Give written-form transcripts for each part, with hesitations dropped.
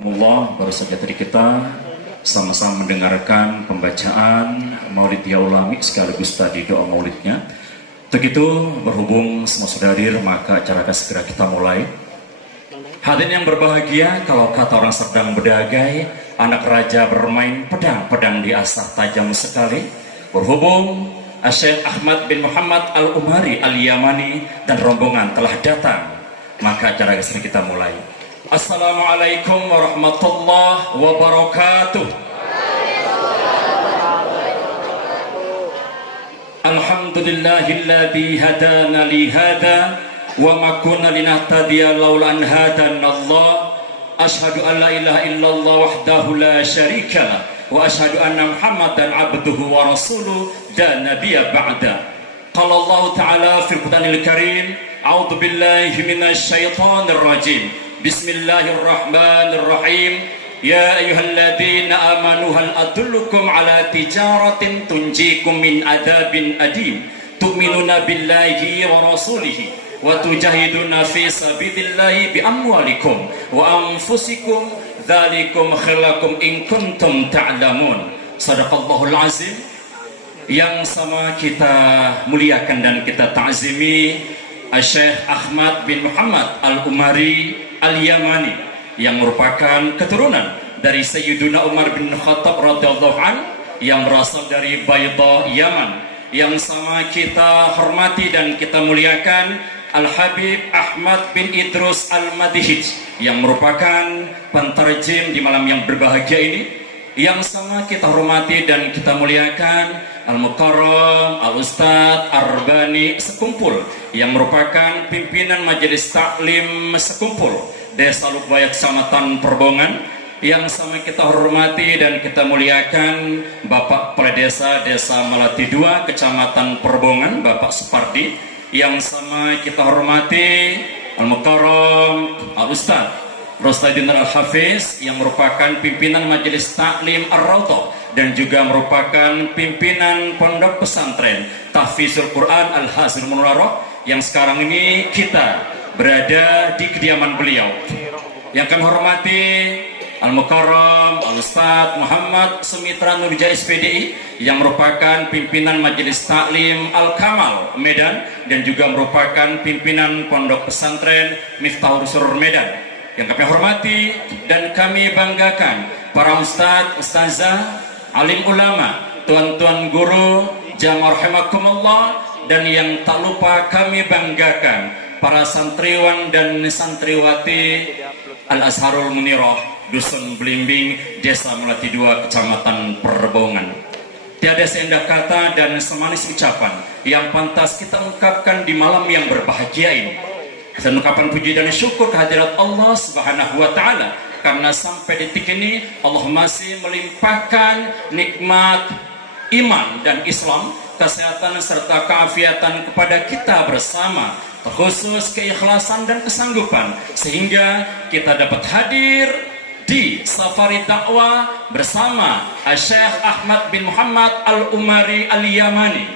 Allah, baru saja tadi kita sama-sama mendengarkan pembacaan Maulid Ya Ulami sekaligus tadi doa maulidnya. Untuk itu, berhubung semua sudah hadir, maka acara akan segera kita mulai. Hadirin yang berbahagia, kalau kata orang sedang berdagai, anak raja bermain pedang, pedang diasah tajam sekali. Berhubung Syekh Ahmad bin Muhammad Al-Umari Al-Yamani dan rombongan telah datang, maka acara akan segera kita mulai. Assalamualaikum warahmatullahi wabarakatuh. Alhamdulillahilladzi hadana li hada wa ma kunna linahtadiya laula an hadana Allah. Asyhadu an la ilaha illallah wahdahu la syarika lah wa asyhadu anna Muhammadan abduhu wa rasuluh la nabiyya ba'da. Qala Allah ta'ala fil Qur'anil Karim, a'udzu billahi minasy syaithanir rajim. Bismillahirrahmanirrahim. Ya ayyuhalladzina amanu hal adullukum ala tijaratin tunjikum min adzabin adim tu'minuna billahi wa rasulihi wa tujahiduna fi sabilillahi bi amwalikum wa anfusikum dzalikum khairakum in kuntum ta'lamun. Shadaqallahul azim. Yang sama kita muliakan dan kita ta'zimi Syekh Ahmad bin Muhammad Al-Umari Al-Yamani yang merupakan keturunan dari Sayyiduna Umar bin Khattab radhiyallahu an yang berasal dari Bayda, Yaman. Yang sama kita hormati dan kita muliakan Al-Habib Ahmad bin Idrus Al-Madihij yang merupakan penterjem di malam yang berbahagia ini. Yang sama kita hormati dan kita muliakan Al-Mukarram Al-Ustadz Arbani Sekumpul yang merupakan pimpinan Majelis Taklim Sekumpul Desa Lukbaya Kecamatan Perbongan. Yang sama kita hormati dan kita muliakan Bapak Kepala Desa Melati II Kecamatan Perbongan, Bapak Supardi. Yang sama kita hormati Al-Mukarram Al-Ustadz Rostadin Al-Hafiz yang merupakan pimpinan Majelis Taklim Ar-Rawdah dan juga merupakan pimpinan Pondok Pesantren Tahfizul Quran Al-Hazir Munarah yang sekarang ini kita berada di kediaman beliau. Yang kami hormati Al-Mukarram Al-Ustadz Muhammad Sumitra Nurja SPDI yang merupakan pimpinan Majelis Taklim Al-Kamal Medan dan juga merupakan pimpinan Pondok Pesantren Miftahul Surur Medan. Yang kami hormati dan kami banggakan para ustadz, ustazah, alim ulama, tuan-tuan guru, jamaah rahimakumullah, dan yang tak lupa kami banggakan para santriwan dan santriwati Al-Azharul Munirah, Dusun Belimbing, Desa Melati II, Kecamatan Perbongan. Tiada seindah kata dan semanis ucapan yang pantas kita ungkapkan di malam yang berbahagia ini. Dan ungkapan puji dan syukur kehadirat Allah Subhanahu wa Ta'ala, karena sampai detik ini Allah masih melimpahkan nikmat iman dan Islam, kesehatan serta keafiatan kepada kita bersama, terkhusus keikhlasan dan kesanggupan, sehingga kita dapat hadir di safari dakwah bersama Syekh Ahmad bin Muhammad Al-Umari Al-Yamani.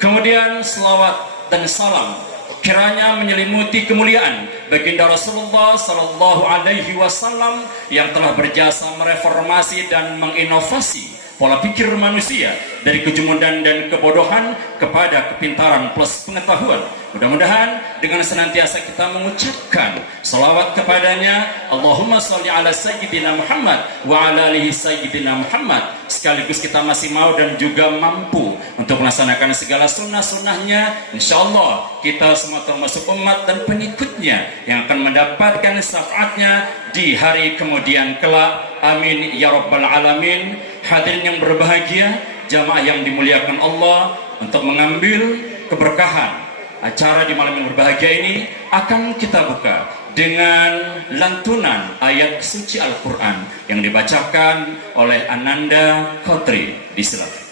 Kemudian selawat dan salam kiranya menyelimuti kemuliaan baginda Rasulullah Sallallahu Alaihi Wasallam yang telah berjasa mereformasi dan menginovasi pola pikir manusia dari kejumudan dan kebodohan kepada kepintaran plus pengetahuan. Mudah-mudahan dengan senantiasa kita mengucapkan salawat kepadanya, Allahumma sholli ala sayyidina Muhammad wa ala alihi sayyidina Muhammad, sekaligus kita masih mau dan juga mampu untuk melaksanakan segala sunnah-sunnahnya. Insyaallah kita semua termasuk umat dan pengikutnya yang akan mendapatkan syafaatnya di hari kemudian kelak. Amin ya rabbal alamin. Hadirin yang berbahagia, jamaah yang dimuliakan Allah, untuk mengambil keberkahan acara di malam yang berbahagia ini akan kita buka dengan lantunan ayat suci Al-Quran yang dibacakan oleh Ananda Khotri. Disilakan.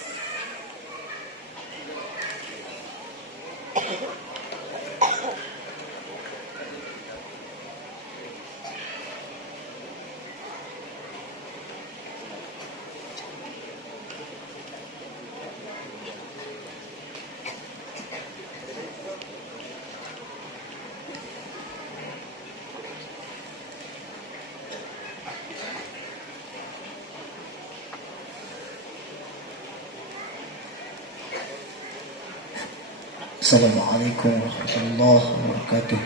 Assalamualaikum warahmatullahi wabarakatuh.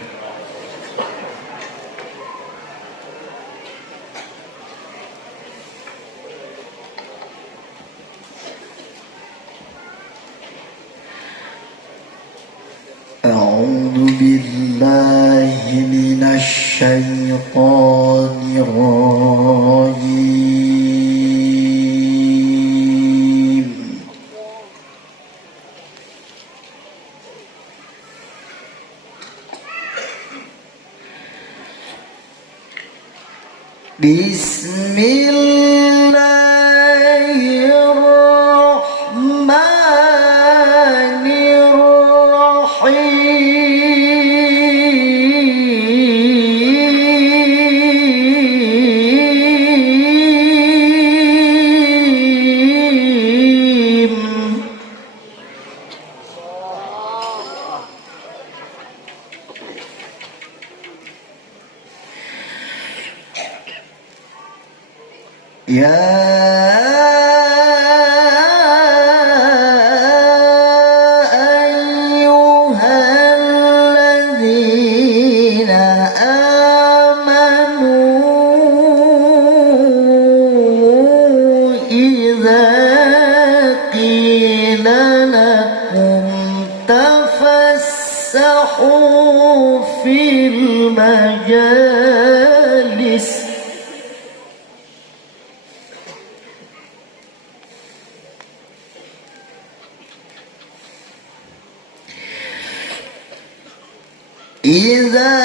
A'udzu billahi minasy syaithanir rajim. Bismillahirrahmanirrahim. Ya ayyuhalladzina amanu idza qila lakum tafassahu fil majalis إذا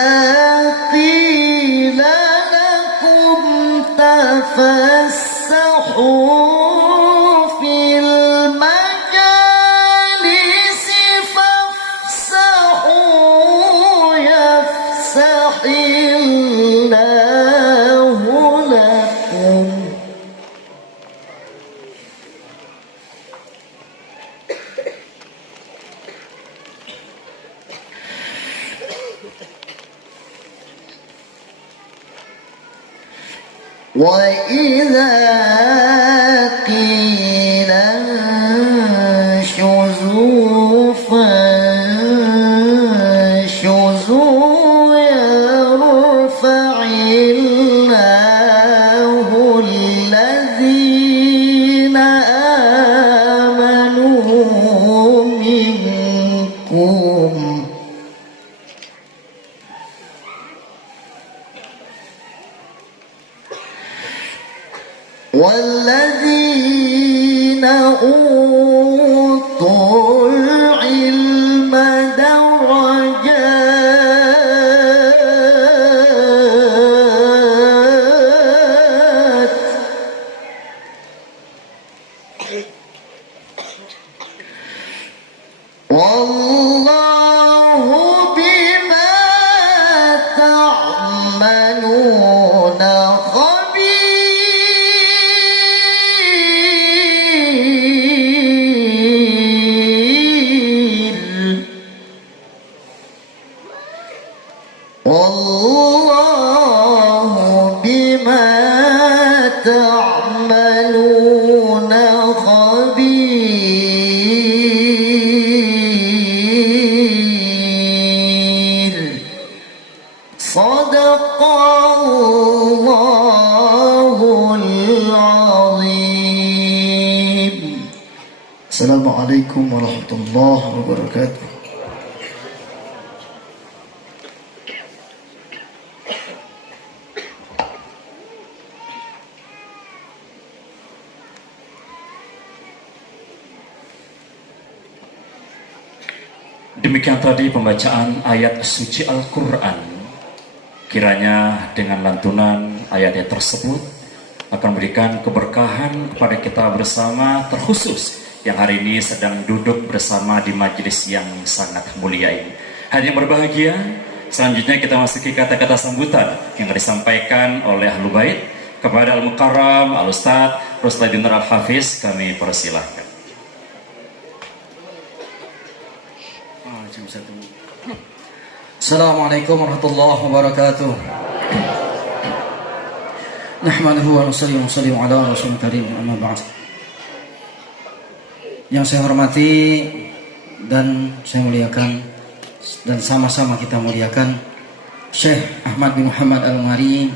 قيل لكم تفسحوا في المجالس فافسحوا يفسح الله لكم وإذا قيل انشزوا فانشزوا يرفع الله الذين آمنوا منكم والذين أوتوا العلم درجات والله بما تعملون والله بما تعملون خبير صدق الله العظيم. Assalamualaikum warahmatullahi wabarakatuh. Demikian tadi pembacaan ayat suci Al-Quran. Kiranya dengan lantunan ayat tersebut akan memberikan keberkahan kepada kita bersama, terkhusus yang hari ini sedang duduk bersama di majelis yang sangat mulia ini. Hadirin berbahagia, selanjutnya kita masuki kata-kata sambutan yang disampaikan oleh Ahlul Bait kepada Al-Mukarram, Al-Ustadz Rusladin Al-Hafiz. Kami persilahkan. Assalamualaikum warahmatullahi wabarakatuh. Nahmaduhu wa nusalli ala rasulil karim, amma ba'd. Yang saya hormati dan saya muliakan dan sama-sama kita muliakan Syekh Ahmad bin Muhammad Al-Umari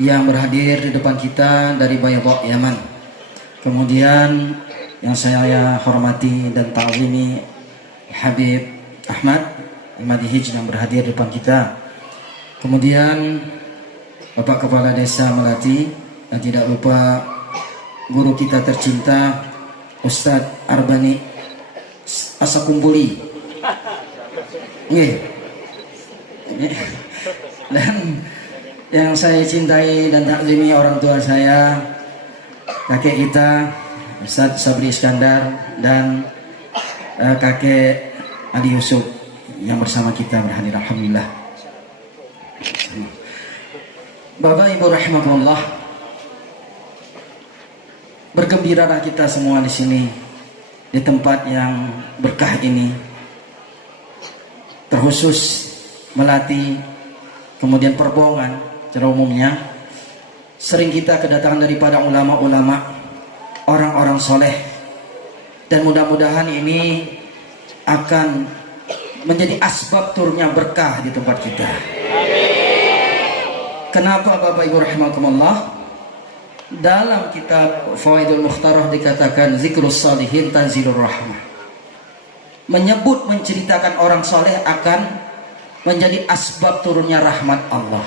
yang berhadir di depan kita dari Baydha, Yaman. Kemudian yang saya hormati dan ta'zimi Habib Ahmad Madihij yang berhadir di depan kita. Kemudian Bapak Kepala Desa Melati, dan tidak lupa guru kita tercinta Ustadz Arbani Asakumbuli. Dan yang saya cintai dan takzimi orang tua saya, kakek kita Ustadz Sabri Iskandar dan kakek Ali Yusuf yang bersama kita berhadir. Alhamdulillah. Bapak Ibu rahimakumullah, bergembiralah kita semua di sini di tempat yang berkah ini, terkhusus Melati, kemudian Perbongan secara umumnya. Sering kita kedatangan daripada ulama-ulama, orang-orang soleh, dan mudah-mudahan ini akan menjadi asbab turunnya berkah di tempat kita. Kenapa Bapak Ibu rahimakumullah? Dalam kitab Fawaidul Mukhtarah dikatakan zikrus salihin tanzilur rahmah. Menyebut, menceritakan orang soleh akan menjadi asbab turunnya rahmat Allah.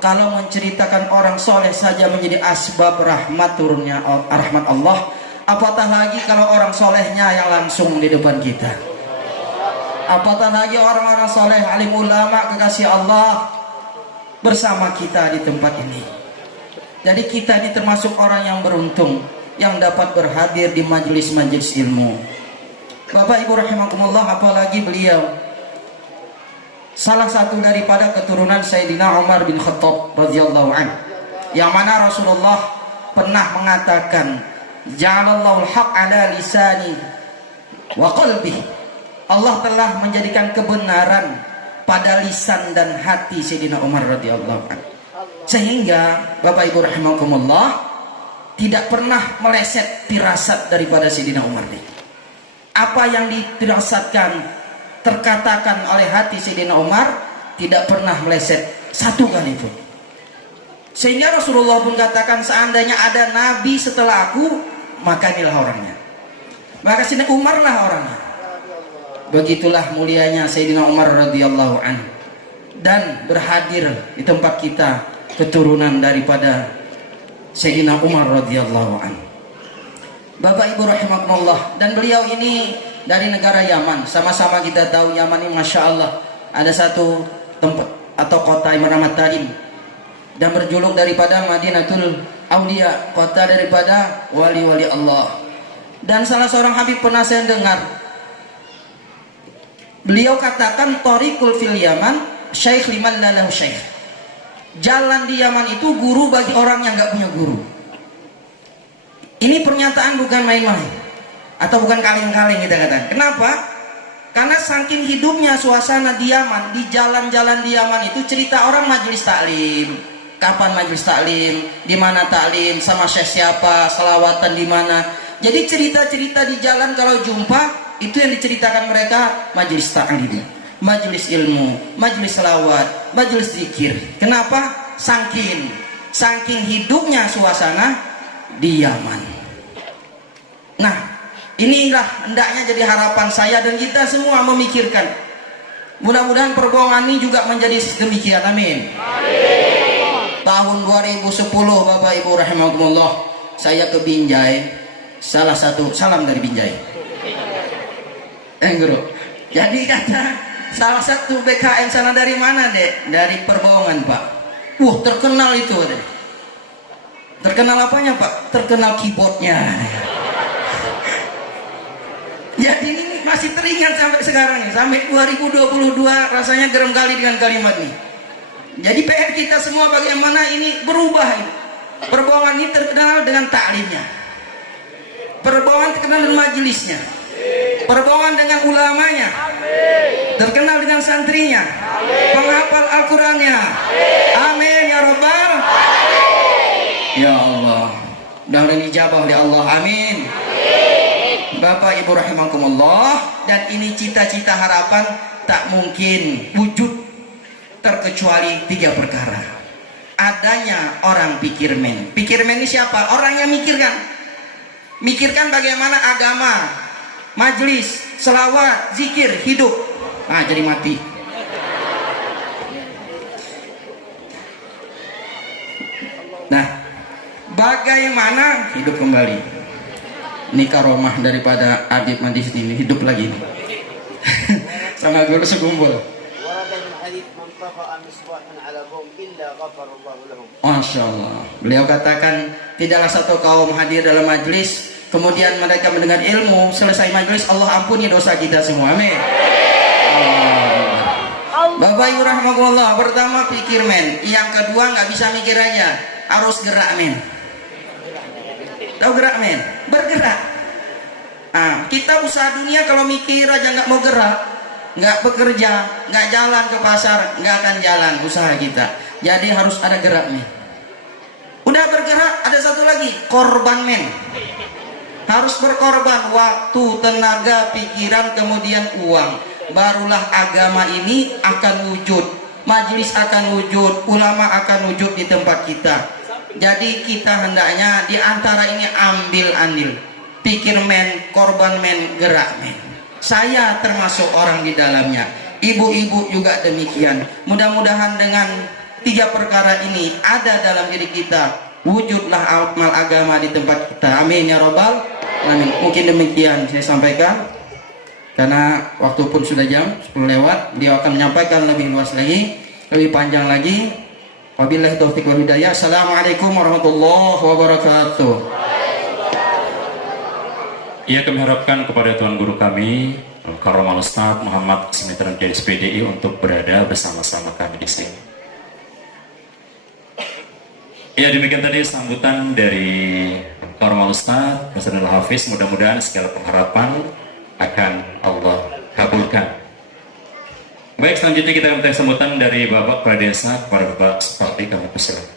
Kalau menceritakan orang soleh saja menjadi asbab rahmat turunnya rahmat Allah, apatah lagi kalau orang solehnya yang langsung di depan kita. Apatah lagi orang-orang soleh, alim ulama, kekasih Allah bersama kita di tempat ini. Jadi kita ini termasuk orang yang beruntung yang dapat berhadir di majelis-majelis ilmu. Bapak Ibu rahimakumullah, apalagi beliau salah satu daripada keturunan Sayyidina Umar bin Khattab radhiyallahu anhu, yang mana Rasulullah pernah mengatakan, ja'alallahu al-haq ala lisani wa qalbi. Allah telah menjadikan kebenaran pada lisan dan hati Sayyidina Umar radhiyallahu anhu. Sehingga Bapak Ibu rahimakumullah tidak pernah meleset firasat daripada Sayyidina Umar ini. Apa yang difirasatkan, terkatakan oleh hati Sayyidina Umar tidak pernah meleset satu kali pun. Sehingga Rasulullah pun katakan, seandainya ada nabi setelah aku, maka inilah orangnya. Maka Sayyidina Umar lah orangnya. Begitulah mulianya Sayyidina Umar radhiyallahu anhu, dan berhadir di tempat kita keturunan daripada Sayyidina Umar radhiyallahu anhu. Bapak Ibu rahimakumullah, dan beliau ini dari negara Yaman. Sama-sama kita tahu Yaman ini Masya Allah ada satu tempat atau kota yang bernama Taim, dan berjuluk daripada Madinatul Aulia, kota daripada wali-wali Allah. Dan salah seorang Habib pernah saya dengar, beliau katakan, Thariqul fil Yaman Syekh liman lalahu syekh. Jalan di Yaman itu guru bagi orang yang gak punya guru. Ini pernyataan bukan main-main, atau bukan kaleng-kaleng kita katakan. Kenapa? Karena saking hidupnya suasana di Yaman, di jalan-jalan di Yaman itu cerita orang majelis taklim. Kapan majelis taklim, di mana taklim, sama syekh siapa, selawatan di mana. Jadi cerita-cerita di jalan kalau jumpa itu yang diceritakan mereka majelis taklim, majelis ilmu, majelis selawat, majelis zikir. Kenapa? Saking hidupnya suasana di Yaman. Nah, inilah hendaknya jadi harapan saya dan kita semua memikirkan. Mudah-mudahan Perbongan ini juga menjadi demikian. Amin. Tahun 2010 Bapak Ibu rahimakumullah, saya ke Binjai. Salah satu salam dari Binjai. Guru. Jadi kata salah satu BKM sana, dari mana Dek? Dari Perbongan Pak. Terkenal itu Dek. Terkenal apanya Pak? Terkenal keyboardnya. Jadi ini masih teringat sampai sekarang nih, sampai 2022 rasanya gerem kali dengan kalimat ini. Jadi PR kita semua bagaimana ini berubah ini. Perbongan ini terkenal dengan taklimnya. Perbongan terkenal dengan majelisnya. Perbongan dengan ulamanya. Terkenal dengan santrinya. Penghafal Al-Qur'annya. Amin ya Rabbal. Ya Allah, mudah-mudahan dijabah oleh Allah. Amin. Bapak Ibu rahimakumullah, dan ini cita-cita harapan tak mungkin wujud terkecuali 3 perkara. Adanya orang pikirmen. Pikirmen ini siapa? Orang yang mikirkan bagaimana agama, majelis, selawat, zikir hidup. Nah, jadi mati. Nah, bagaimana hidup kembali? Ini karomah daripada Adib mandi sini, hidup lagi. Sama guru segumpul. Masya Allah. Beliau katakan, tidaklah satu kaum hadir dalam majlis, kemudian mereka mendengar ilmu, selesai majlis Allah ampuni dosa kita semua. Amin. Bapak Ibu rahmatullah, pertama pikir men, yang kedua nggak bisa mikir aja, harus gerak men. Tahu gerak men? Bergerak. Nah, kita usaha dunia kalau mikir aja nggak mau gerak, nggak bekerja, nggak jalan ke pasar, nggak akan jalan usaha kita. Jadi harus ada gerak men. Udah bergerak, ada satu lagi, korban men. Harus berkorban waktu, tenaga, pikiran, kemudian uang. Barulah agama ini akan wujud, majelis akan wujud, ulama akan wujud di tempat kita. Jadi kita hendaknya di antara ini ambil andil, pikir men, korban men, gerak men. Saya termasuk orang di dalamnya, ibu-ibu juga demikian. Mudah-mudahan dengan 3 perkara ini ada dalam diri kita, wujudlah amal agama di tempat kita. Amin ya robbal alamin. Mungkin demikian saya sampaikan, karena waktu pun sudah jam 10 lewat. Dia akan menyampaikan lebih luas lagi, lebih panjang lagi. Wabillahi taufiq wal hidayah. Assalamualaikum warahmatullahi wabarakatuh. Ya, kami harapkan kepada Tuan Guru kami, Karomal Ustaz Muhammad Semetran DSPDI untuk berada bersama-sama kami di sini. Ya, demikian tadi sambutan dari Karomal Ustaz Hasanul Hafiz. Mudah-mudahan segala pengharapan akan Allah kabulkan. Baik, selanjutnya kita minta sambutan dari Bapak Kepala Desa kepada Bapak Seperti kami persilakan.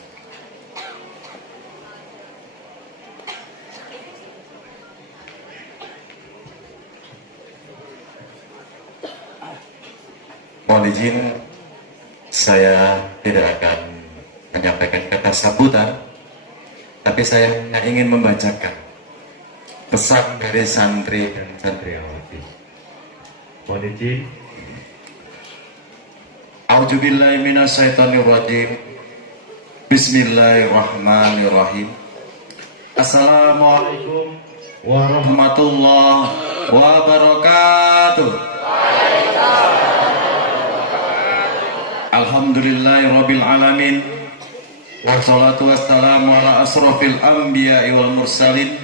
Mohon izin, saya tidak akan menyampaikan kata sambutan, tapi saya hanya ingin membacakan pesan dari santri dan santriwati. Mohon izin. A'udzubillahi minasyaitonirrajim. Bismillahirrahmanirrahim. Assalamualaikum warahmatullahi wabarakatuh. Alhamdulillahirabbil alamin. Wassalatu wassalamu ala asrofil anbiya'i wal mursalin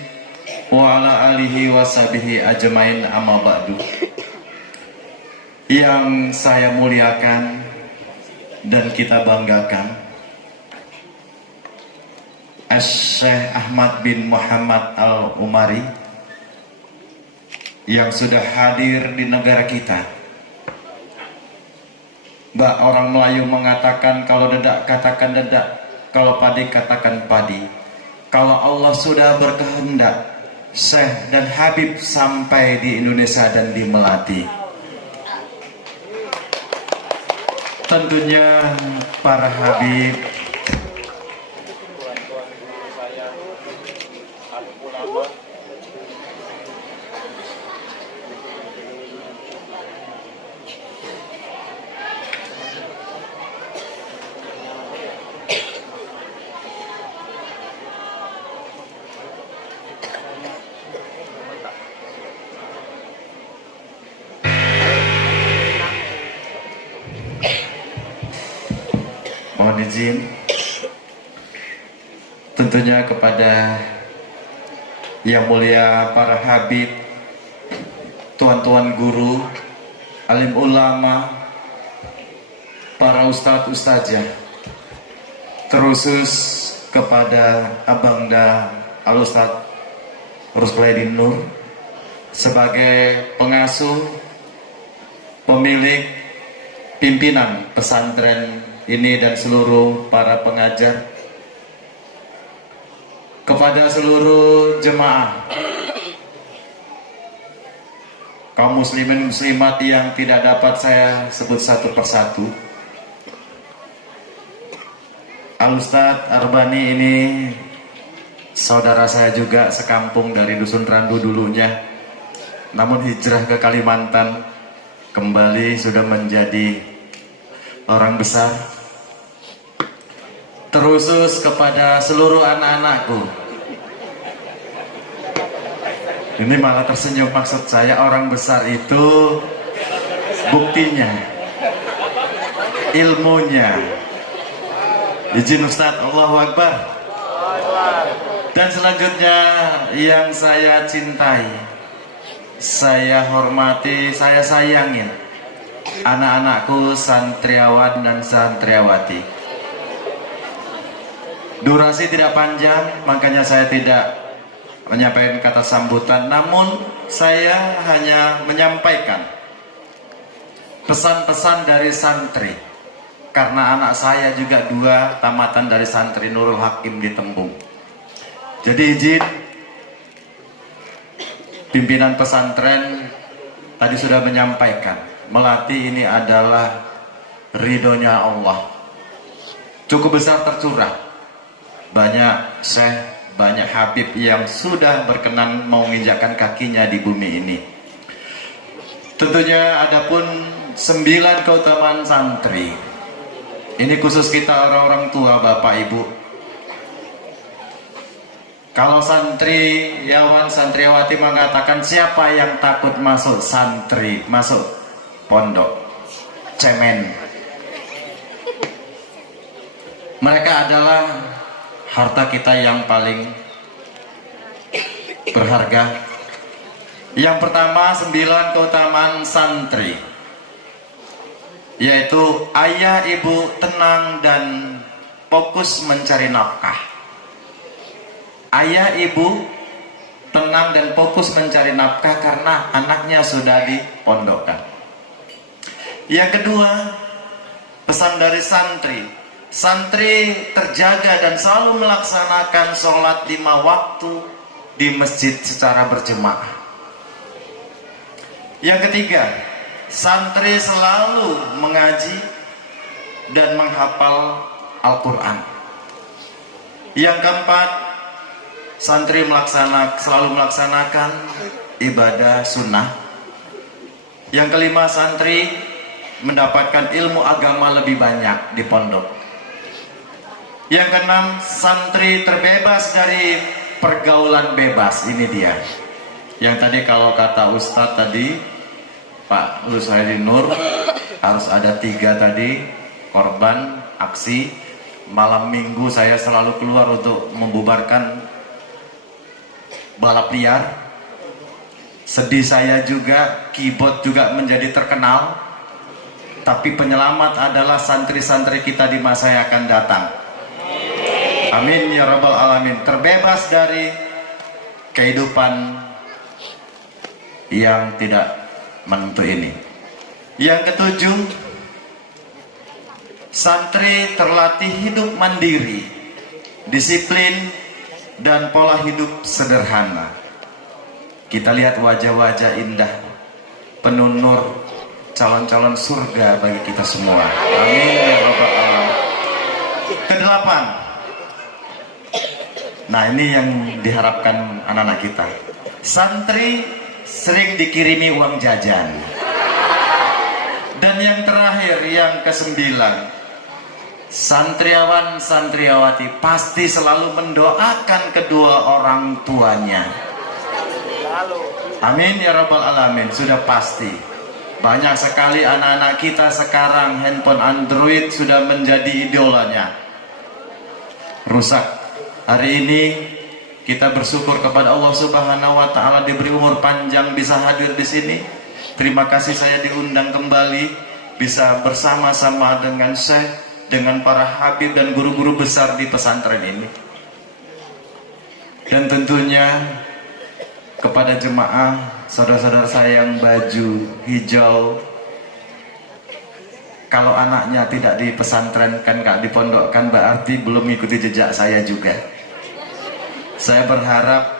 wa ala alihi wa sahbihi ajmain, amma ba'du. Yang saya muliakan dan kita banggakan, Syekh Ahmad bin Muhammad Al-Umari yang sudah hadir di negara kita. Mbak, orang Melayu mengatakan kalau dedak katakan dedak, kalau padi katakan padi. Kalau Allah sudah berkehendak, Syekh dan Habib sampai di Indonesia dan di Melati. Tentunya para Habib, mohon izin tentunya kepada yang mulia para Habib, tuan-tuan guru, alim ulama, para ustadz ustazah, terusus kepada Abangda Al-Ustadz Rushlaidin Nur sebagai pengasuh, pemilik, pimpinan pesantren ini dan seluruh para pengajar, kepada seluruh jemaah kaum muslimin muslimat yang tidak dapat saya sebut satu persatu. Al-Ustadz Arbani ini saudara saya juga, sekampung dari Dusun Randu dulunya, namun hijrah ke Kalimantan, kembali sudah menjadi orang besar. Terusus kepada seluruh anak-anakku, ini malah tersenyum, maksud saya orang besar itu buktinya, ilmunya. Izin Ustadz, Allahu Akbar. Dan selanjutnya yang saya cintai, saya hormati, saya sayangin anak-anakku santriawan dan santriawati. Durasi tidak panjang, makanya saya tidak menyampaikan kata sambutan, namun saya hanya menyampaikan pesan-pesan dari santri, karena anak saya juga 2 tamatan dari santri Nurul Hakim di Tembung. Jadi izin pimpinan pesantren tadi sudah menyampaikan, melatih ini adalah ridhonya Allah. Cukup besar tercurah, banyak syekh, banyak habib yang sudah berkenan mau menginjakkan kakinya di bumi ini. Tentunya adapun 9 keutamaan santri, ini khusus kita orang-orang tua, bapak ibu. Kalau santriawan santriawati mengatakan siapa yang takut masuk santri, masuk pondok, cemen. Mereka adalah harta kita yang paling berharga. Yang pertama, 9 keutamaan santri, yaitu ayah ibu tenang dan fokus mencari nafkah. Ayah ibu tenang dan fokus mencari nafkah karena anaknya sudah dipondokkan. Yang kedua, pesan dari santri, santri terjaga dan selalu melaksanakan sholat 5 waktu di masjid secara berjemaah. Yang ketiga, santri selalu mengaji dan menghafal Al-Quran. Yang keempat, santri selalu melaksanakan ibadah sunnah. Yang kelima, santri mendapatkan ilmu agama lebih banyak di pondok. Yang keenam, santri terbebas dari pergaulan bebas. Ini dia yang tadi kalau kata Ustadz tadi, Pak Lusaidi Nur, harus ada 3 tadi korban aksi. Malam minggu saya selalu keluar untuk membubarkan balap liar. Sedih saya juga, keyboard juga menjadi terkenal, tapi penyelamat adalah santri-santri kita di masa yang akan datang. Amin ya rabbal alamin. Terbebas dari kehidupan yang tidak menentu ini. Yang ketujuh, santri terlatih hidup mandiri, disiplin, dan pola hidup sederhana. Kita lihat wajah-wajah indah, penuh nur, calon-calon surga bagi kita semua. Amin ya rabbal alamin. Kedelapan, nah ini yang diharapkan anak-anak kita, santri sering dikirimi uang jajan. Dan yang terakhir, yang ke-9, santriawan santriawati pasti selalu mendoakan kedua orang tuanya. Amin ya rabbal alamin. Sudah pasti. Banyak sekali anak-anak kita sekarang handphone Android sudah menjadi idolanya. Rusak. Hari ini kita bersyukur kepada Allah Subhanahu wa taala diberi umur panjang bisa hadir di sini. Terima kasih saya diundang kembali bisa bersama-sama dengan Syekh, dengan para habib dan guru-guru besar di pesantren ini. Dan tentunya kepada jemaah, saudara-saudara saya yang baju hijau, kalau anaknya tidak di pesantren kan gak dipondokkan, berarti belum mengikuti jejak saya juga. Saya berharap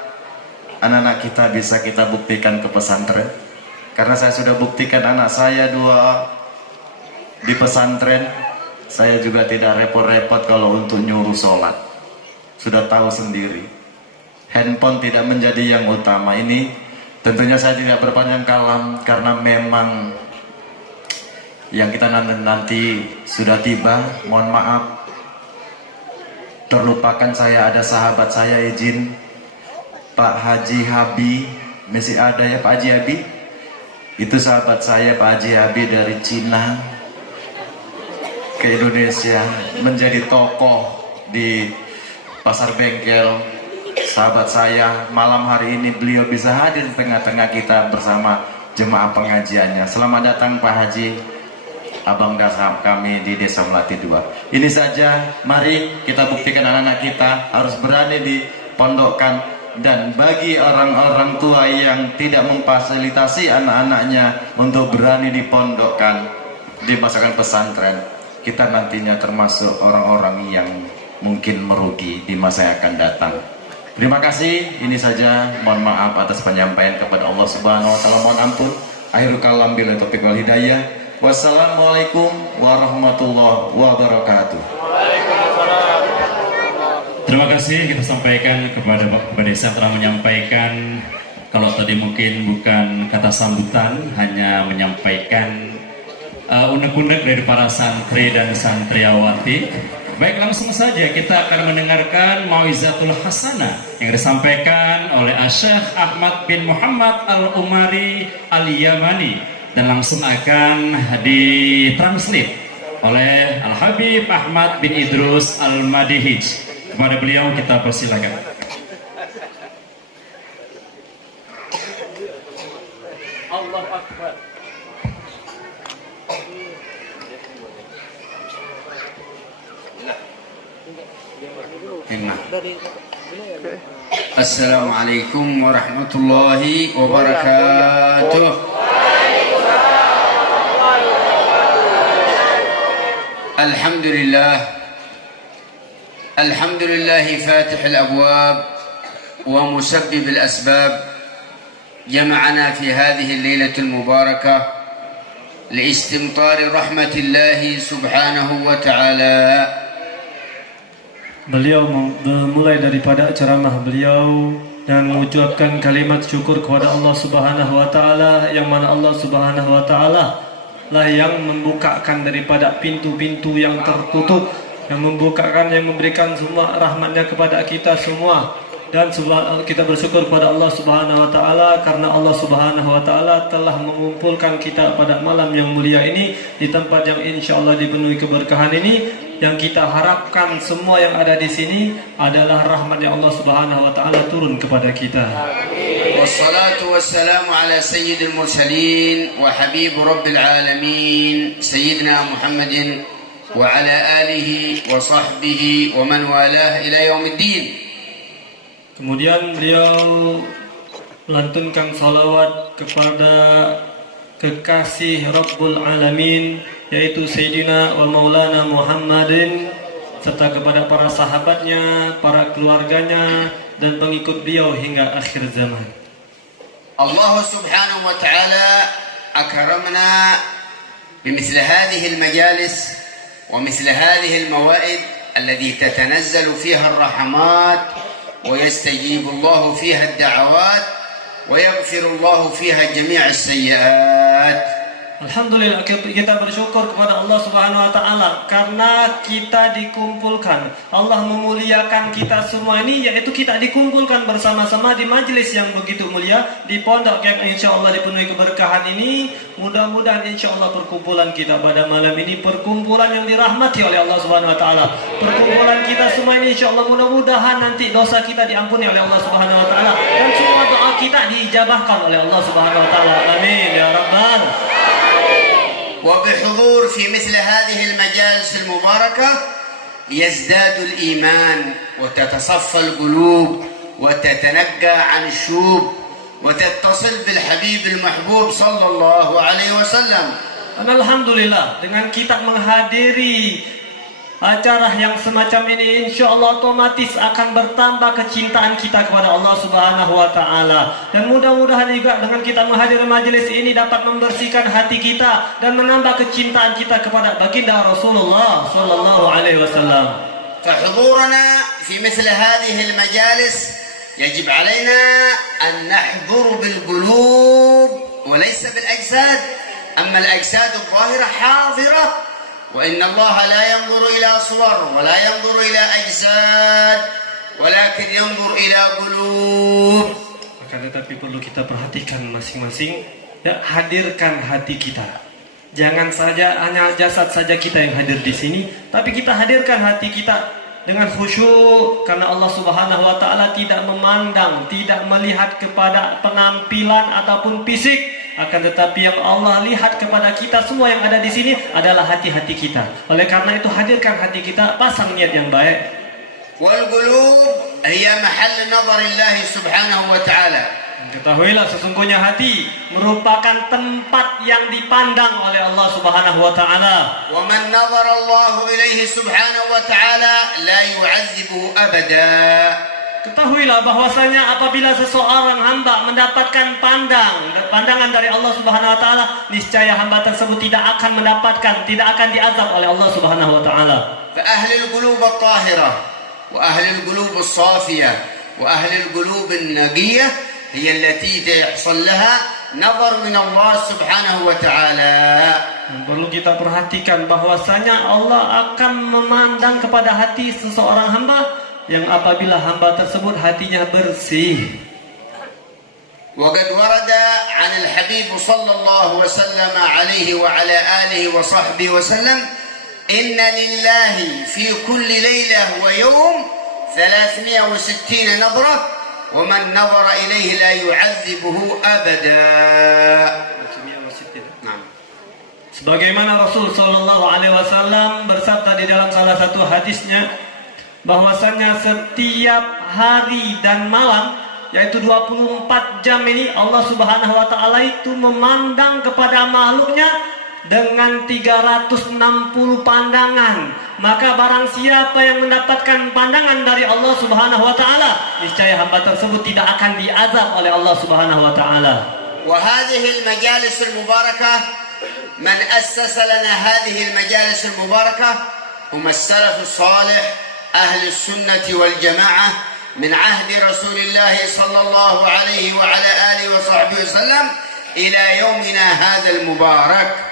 anak-anak kita bisa kita buktikan ke pesantren. Karena saya sudah buktikan anak saya 2 di pesantren, saya juga tidak repot-repot kalau untuk nyuruh sholat. Sudah tahu sendiri, handphone tidak menjadi yang utama. Ini tentunya saya tidak berpanjang kalam, karena memang yang kita nanti sudah tiba. Mohon maaf, terlupakan saya, ada sahabat saya, izin Pak Haji Habi, masih ada ya Pak Haji Habi? Itu sahabat saya Pak Haji Habi dari Cina ke Indonesia, menjadi tokoh di pasar bengkel. Sahabat saya, malam hari ini beliau bisa hadir di tengah-tengah kita bersama jemaah pengajiannya. Selamat datang Pak Haji, abang dasar kami di Desa Melati 2. Ini saja, mari kita buktikan anak-anak kita harus berani dipondokkan. Dan bagi orang-orang tua yang tidak memfasilitasi anak-anaknya untuk berani dipondokkan, dimasukkan pesantren, kita nantinya termasuk orang-orang yang mungkin merugi di masa yang akan datang. Terima kasih, ini saja. Mohon maaf atas penyampaian kepada Allah Subhanahu wa taala, mohon ampun. Akhirul kalam billahi taufiq wal hidayah. Wassalamualaikum warahmatullahi wabarakatuh. Terima kasih kita sampaikan kepada Pak Kepala Desa telah menyampaikan, kalau tadi mungkin bukan kata sambutan, hanya menyampaikan unek-unek dari para santri dan santriawati. Baik, langsung saja kita akan mendengarkan Mau'izatul Hasanah yang disampaikan oleh Syekh Ahmad bin Muhammad Al-Umari Al-Yamani, dan langsung akan ditranslate oleh Al-Habib Ahmad bin Idrus Al-Madihij. Kepada beliau kita persilakan. Allahu Akbar. Assalamualaikum warahmatullahi wabarakatuh. Alhamdulillah. الحمد لله فاتح الأبواب ومسبب الأسباب، جمعنا في هذه الليلة المباركة لاستمطار رحمة الله سبحانه وتعالى. Beliau memulai daripada ceramah beliau dan mengucapkan kalimat syukur kepada Allah Subhanahu wa taala, yang mana Allah Subhanahu wa taala lah yang membukakan daripada pintu-pintu yang tertutup, yang membukakan, yang memberikan semua rahmatnya kepada kita semua. Dan kita bersyukur kepada Allah Subhanahu wa taala karena Allah Subhanahu wa taala telah mengumpulkan kita pada malam yang mulia ini di tempat yang insyaallah dipenuhi keberkahan ini. Yang kita harapkan semua yang ada di sini adalah rahmatnya Allah Subhanahu wa taala turun kepada kita. Wassalatu wassalamu ala sayyidil mursalin wa habib rabbil alamin sayyidina Muhammadin wa ala alihi wa sahbihi wa man walah ila yaumiddin. Kemudian beliau melantunkan salawat kepada kekasih Rabbul Alamin, yaitu Sayyidina wa Maulana Muhammadin, serta kepada para sahabatnya, para keluarganya, dan pengikut beliau hingga akhir zaman. Allah subhanahu wa ta'ala akramna بمثل هذه المجالس ومثل هذه الموائد التي تتنزل فيها الرحمات ويستجيب الله فيها الدعوات ويغفر الله فيها جميع السيئات. Alhamdulillah, kita bersyukur kepada Allah Subhanahu wa taala karena kita dikumpulkan. Allah memuliakan kita semua ini, yaitu kita dikumpulkan bersama-sama di majelis yang begitu mulia, di pondok yang insyaallah dipenuhi keberkahan ini. Mudah-mudahan insyaallah perkumpulan kita pada malam ini perkumpulan yang dirahmati oleh Allah Subhanahu wa taala. Perkumpulan kita semua ini insyaallah mudah-mudahan nanti dosa kita diampuni oleh Allah Subhanahu wa taala dan semua doa kita diijabahkan oleh Allah Subhanahu wa taala. Amin ya rabbal. وبحضور في مثل هذه المجالس المباركة يزداد الإيمان وتتصفى القلوب وتتنقى عن الشوب وتتصل بالحبيب المحبوب صلى الله عليه وسلم. Alhamdulillah, dengan kita menghadiri Acara yang semacam ini insya Allah otomatis akan bertambah kecintaan kita kepada Allah Subhanahu wa Ta'ala. Dan mudah-mudahan juga dengan kita menghadiri majelis ini dapat membersihkan hati kita dan menambah kecintaan kita kepada baginda Rasulullah Sallallahu Alaihi Wasallam. فحضورنا في مثل هذه المجالس يجب علينا أن نحضر بالقلوب وليس بالأجساد. أما الأجساد الظاهرة حاضرة، وإن الله لا ينظر إلى صور ولا ينظر إلى أجساد ولكن ينظر إلى قلوب. Akan tetapi perlu kita perhatikan masing-masing, ya, hadirkan hati kita. Jangan saja hanya jasad saja kita yang hadir di sini, tapi kita hadirkan hati kita dengan khusyuk, karena Allah Subhanahu wa Ta'ala tidak memandang, tidak melihat kepada penampilan ataupun fisik, akan tetapi yang Allah lihat kepada kita semua yang ada di sini adalah hati-hati kita. Oleh karena itu hadirkan hati kita, pasang niat yang baik. والقلوب هي محل نظر الله سبحانه وتعالى. Ketahuilah sesungguhnya hati merupakan tempat yang dipandang oleh Allah Subhanahu wa Ta'ala. ومن نظر الله إليه سبحانه وتعالى لا يعذبه أبدا. Ketahuilah bahwasanya apabila seseorang hamba mendapatkan pandangan dari Allah Subhanahu wa Ta'ala, niscaya hamba tersebut tidak akan diazab oleh Allah Subhanahu wa Ta'ala. فأهل القلوب الطاهرة وأهل القلوب الصافية وأهل القلوب النقية هي التي يحصل لها نظر من الله سبحانه وتعالى. Perlu kita perhatikan bahwasanya Allah akan memandang kepada hati seseorang hamba yang apabila hamba tersebut hatinya bersih. وقد ورد عن الحبيب صلى الله وسلم عليه وعلى آله وصحبه وسلم إن لله في كل ليلة ويوم 360 نظرة ومن نظر إليه لا يعذبه أبدا. Sebagaimana Rasul Sallallahu Alaihi Wasallam bersabda di dalam salah satu hadisnya, bahwasanya setiap hari dan malam, yaitu 24 jam ini, Allah Subhanahu Wa Taala itu memandang kepada makhluknya dengan 360 pandangan. Maka barang siapa yang mendapatkan pandangan dari Allah Subhanahu wa Ta'ala, niscaya hamba tersebut tidak akan diazab oleh Allah Subhanahu wa Ta'ala. وهذه المجالس المباركة من أسس لنا هذه المجالس المباركة هم السلف الصالح أهل السنة والجماعة من عهد رسول الله صلى الله عليه وعلى آله وصحبه وسلم إلى يومنا هذا المبارك.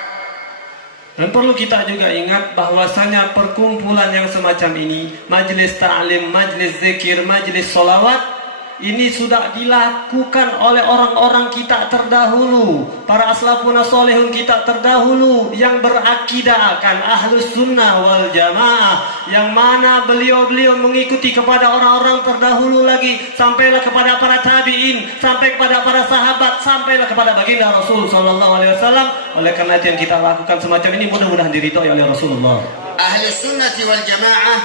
Dan perlu kita juga ingat bahwasanya perkumpulan yang semacam ini, majelis ta'lim, majelis zikir, majelis sholawat, ini sudah dilakukan oleh orang-orang kita terdahulu, para aslafun solehun kita terdahulu yang berakidah akan ahlus sunnah wal jamaah, yang mana beliau-beliau mengikuti kepada orang-orang terdahulu lagi, sampailah kepada para tabi'in, sampai kepada para sahabat, sampailah kepada baginda Rasul Sallallahu Alaihi Wasallam. Oleh karena itu yang kita lakukan semacam ini mudah-mudahan diridhoi oleh Rasulullah. Ahlus sunnah wal jamaah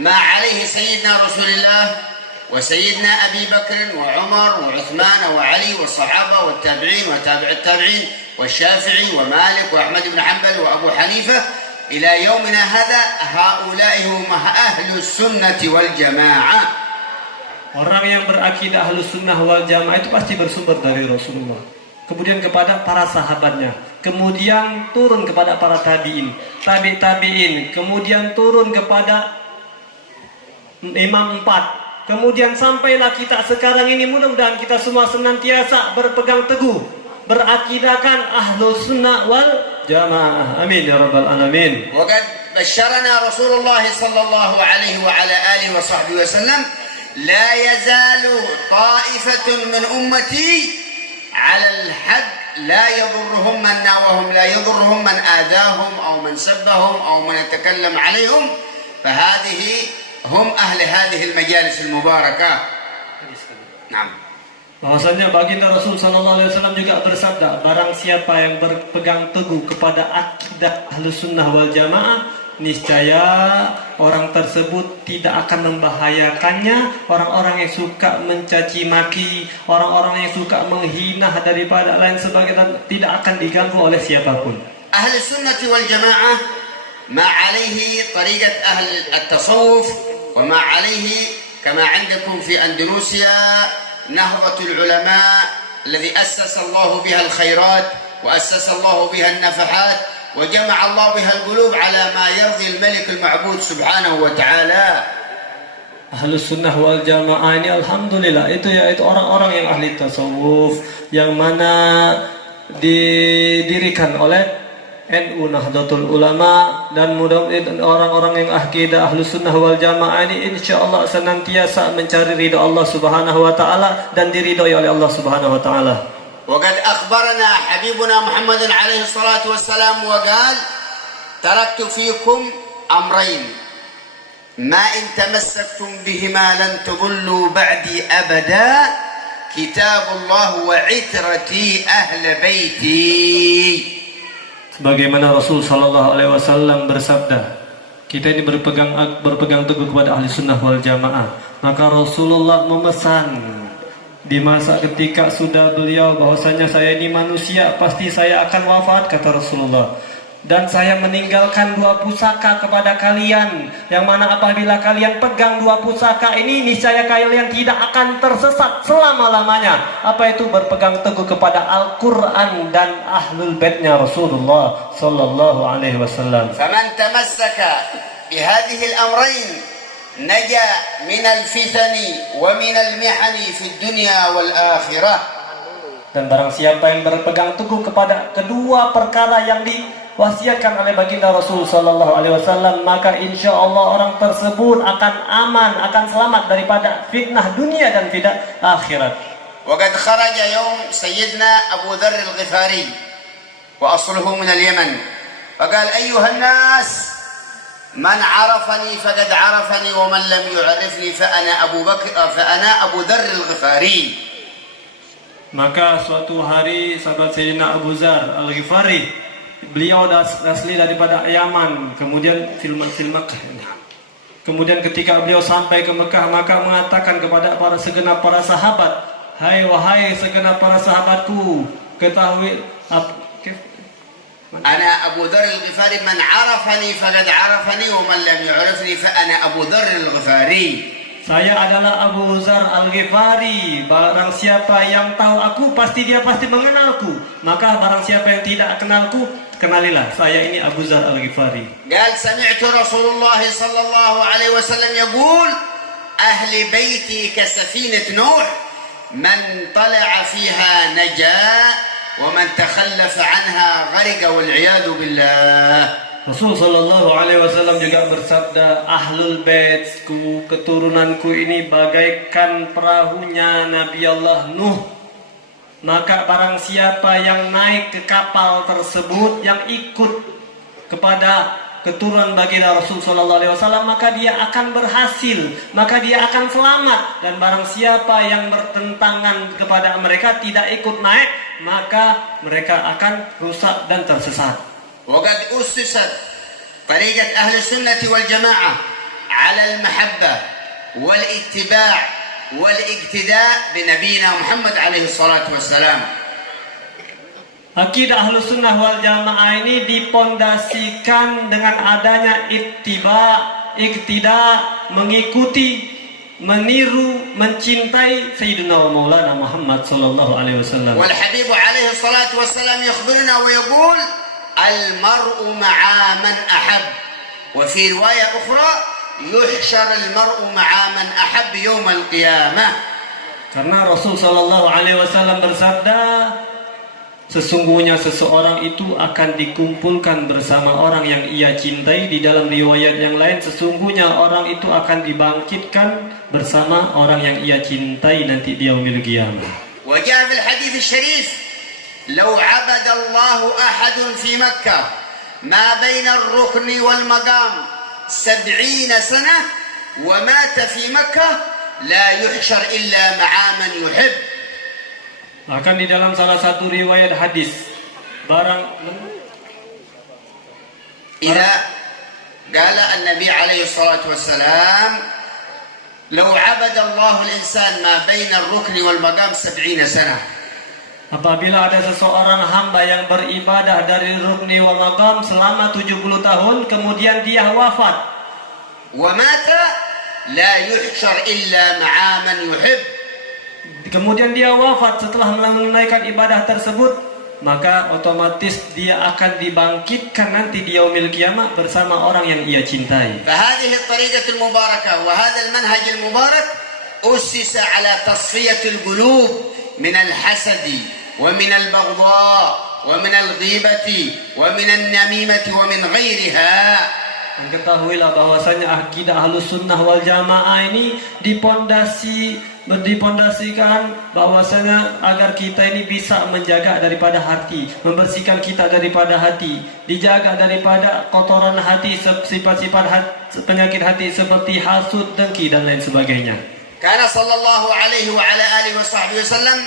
ma alaihi sayyidina Rasulullah وسيدنا أبي بكر وعمر وعثمان وعلي والصحابة والتابعين وتابع التابعين والشافعي ومالك وأحمد بن حنبل وأبو حنيفة إلى يومنا هذا هؤلاء هم أهل السنة والجماعة. Orang yang berakidah ahlus sunnah wal jamaah itu pasti bersumber dari Rasulullah, kemudian kepada para sahabatnya, kemudian turun kepada para tabi'in, tabi'in, kemudian turun kepada imam 4. Kemudian sampailah kita sekarang ini, mudah-mudahan kita semua senantiasa berpegang teguh, berakidahkan ahlus sunnah wal jamaah. Amin ya rabbal alamin. وقد بشرنا رسول الله صلى الله عليه وعلى آله وصحبه وسلم لا يزال طائفة من أمتي على الحق لا يضرهم من ناوهم، لا يضرهم من آذاهم أو من سبهم أو من يتكلم عليهم، فهذه هم أهل هذه المجالس المباركة. نعم. Bahwasanya baginda Rasul Sallallahu Alaihi Wasallam juga bersabda, barang siapa yang berpegang teguh kepada akidah ahlus sunnah wal jamaah, niscaya orang tersebut tidak akan membahayakannya orang-orang yang suka mencaci maki, orang-orang yang suka menghina daripada lain sebagainya, tidak akan diganggu oleh siapapun. Ahlus sunnah wal jamaah ما عليه طريقة أهل التصوف وما عليه كما عندكم في أندونيسيا نهضة العلماء الذي أسس الله بها الخيرات وأسس الله بها النفحات وجمع الله بها القلوب على ما يرضي الملك المعبود سبحانه وتعالى. Ahlus sunnah wal jamaah ini alhamdulillah itu yaitu orang-orang yang ahli tasawuf yang mana didirikan oleh NU Nahdlatul Ulama, dan mudah-mudahan orang-orang yang akidah ahlus sunnah wal jamaah ini insyaallah senantiasa mencari ridha Allah Subhanahu wa taala dan diridhoi oleh Allah Subhanahu wa taala. وقد أخبرنا حبيبنا محمد عليه الصلاة والسلام وقال تركت فيكم أمرين ما إن تمسكتم بهما لن تضلوا بعدي أبدا كتاب الله وعترتي أهل بيتي. Sebagaimana Rasul Shallallahu Alaihi Wasallam bersabda, kita ini berpegang teguh kepada ahli sunnah wal jamaah. Maka Rasulullah memesan di masa ketika sudah beliau bahwasanya saya ini manusia, pasti saya akan wafat, kata Rasulullah. Dan saya meninggalkan 2 pusaka kepada kalian, yang mana apabila kalian pegang 2 pusaka ini, niscaya kalian tidak akan tersesat selama-lamanya. Apa itu? Berpegang teguh kepada Al-Quran dan Ahlul Baitnya Rasulullah Sallallahu Alaihi Wasallam. فمن تمسك بهذه الأمرين نجا من الفتن ومن المحن في الدنيا والآخرة. Dan barang siapa yang berpegang teguh kepada kedua perkara yang diwasiatkan oleh baginda Rasul Sallallahu Alaihi Wasallam, maka insya Allah orang tersebut akan aman, akan selamat daripada fitnah dunia dan fitnah akhirat. وقد خرج يوم سيدنا أبو ذر الغفاري وأصله من اليمن فقال أيها الناس من عرفني فقد عرفني ومن لم يعرفني فأنا أبو ذر الغفاري. Maka suatu hari sahabat Sayyidina Abu Dzar Al-Ghifari, beliau asli daripada Yaman, kemudian fil Makkah. Kemudian ketika beliau sampai ke Mekah, maka mengatakan kepada segenap para sahabat, wahai segenap para sahabatku, ketahui أنا أبو ذر الغفاري من عرفني فقد عرفني ومن لم يعرفني فأنا أبو ذر الغفاري. Saya adalah Abu Dzar Al-Ghifari. Barang siapa yang tahu aku, pasti dia pasti mengenalku. Maka barang siapa yang tidak kenalku, kenalilah, saya ini Abu Dzar Al-Ghifari. قال سمعت رسول الله صلى الله عليه وسلم يقول أهل بيتي كسفينة نوح من طلع فيها نجا ومن تخلف عنها غرق والعياذ بالله. Rasul Shallallahu Alaihi Wasallam juga bersabda, ahlul baitku, keturunanku ini bagaikan perahunya Nabi Allah Nuh. Maka barang siapa yang naik ke kapal tersebut, yang ikut kepada keturunan baginda Rasul Shallallahu Alaihi Wasallam, maka dia akan berhasil, maka dia akan selamat. Dan barang siapa yang bertentangan kepada mereka, tidak ikut naik, maka mereka akan rusak dan tersesat. وقد أسست طريقة أهل السنة والجماعة على المحبة والاتباع والاقتداء بنبينا محمد عليه الصلاة والسلام. Akidah Ahlus Sunnah wal Jamaah ini dipondasikan dengan adanya iktida, mengikuti, meniru, mencintai Sayyidina Maulana Muhammad sallallahu alaihi wasallam. Wal Habib alaihi salatu wassalam yakhbiruna wa yaqul al-mar'u ma'a man ahab. Wa fi riwayah ukhra yuhsyar al-mar'u ma'a man ahab yawm al-qiyamah. Karena Rasul sallallahu alaihi wasallam bersabda, sesungguhnya seseorang itu akan dikumpulkan bersama orang yang ia cintai. Di dalam riwayat yang lain, sesungguhnya orang itu akan dibangkitkan bersama orang yang ia cintai nanti di yaumil qiyamah. Wa jaa fil hadits syarif, "Law 'abada Allah ahadun fi Makkah ma baina ar-rukn wal maqam 70 sanah wa mata fi Makkah la yuhsyar illa ma'a man yuhib." Akan di dalam salah satu riwayat hadis, إذا قال النبي عليه الصلاة والسلام لو عبد الله الإنسان ما بين الركن والمقام 70 سنة Apabila ada seseorang hamba yang beribadah dari rukni wa maqam selama 70 tahun, kemudian dia wafat, ومات لا يحشر إلا مع من يحب. kemudian dia wafat setelah menunaikan ibadah tersebut, maka otomatis dia akan dibangkitkan nanti di yaumil qiyamah bersama orang yang ia cintai. فهذه الطريقة المباركة وهذا المنهج المبارك أسس على تصفية القلوب من الحسد ومن البغضاء ومن الغيبة ومن النميمة ومن غيرها. Dan ketahuilah bahwasanya akidah Ahlus Sunnah wal Jamaah ini dipondasikan bahwasanya agar kita ini bisa menjaga daripada hati, membersihkan kita daripada hati, dijaga daripada kotoran hati, sifat-sifat penyakit hati seperti hasud, dengki dan lain sebagainya. كان صلى الله عليه وعلى آله وصحبه وسلم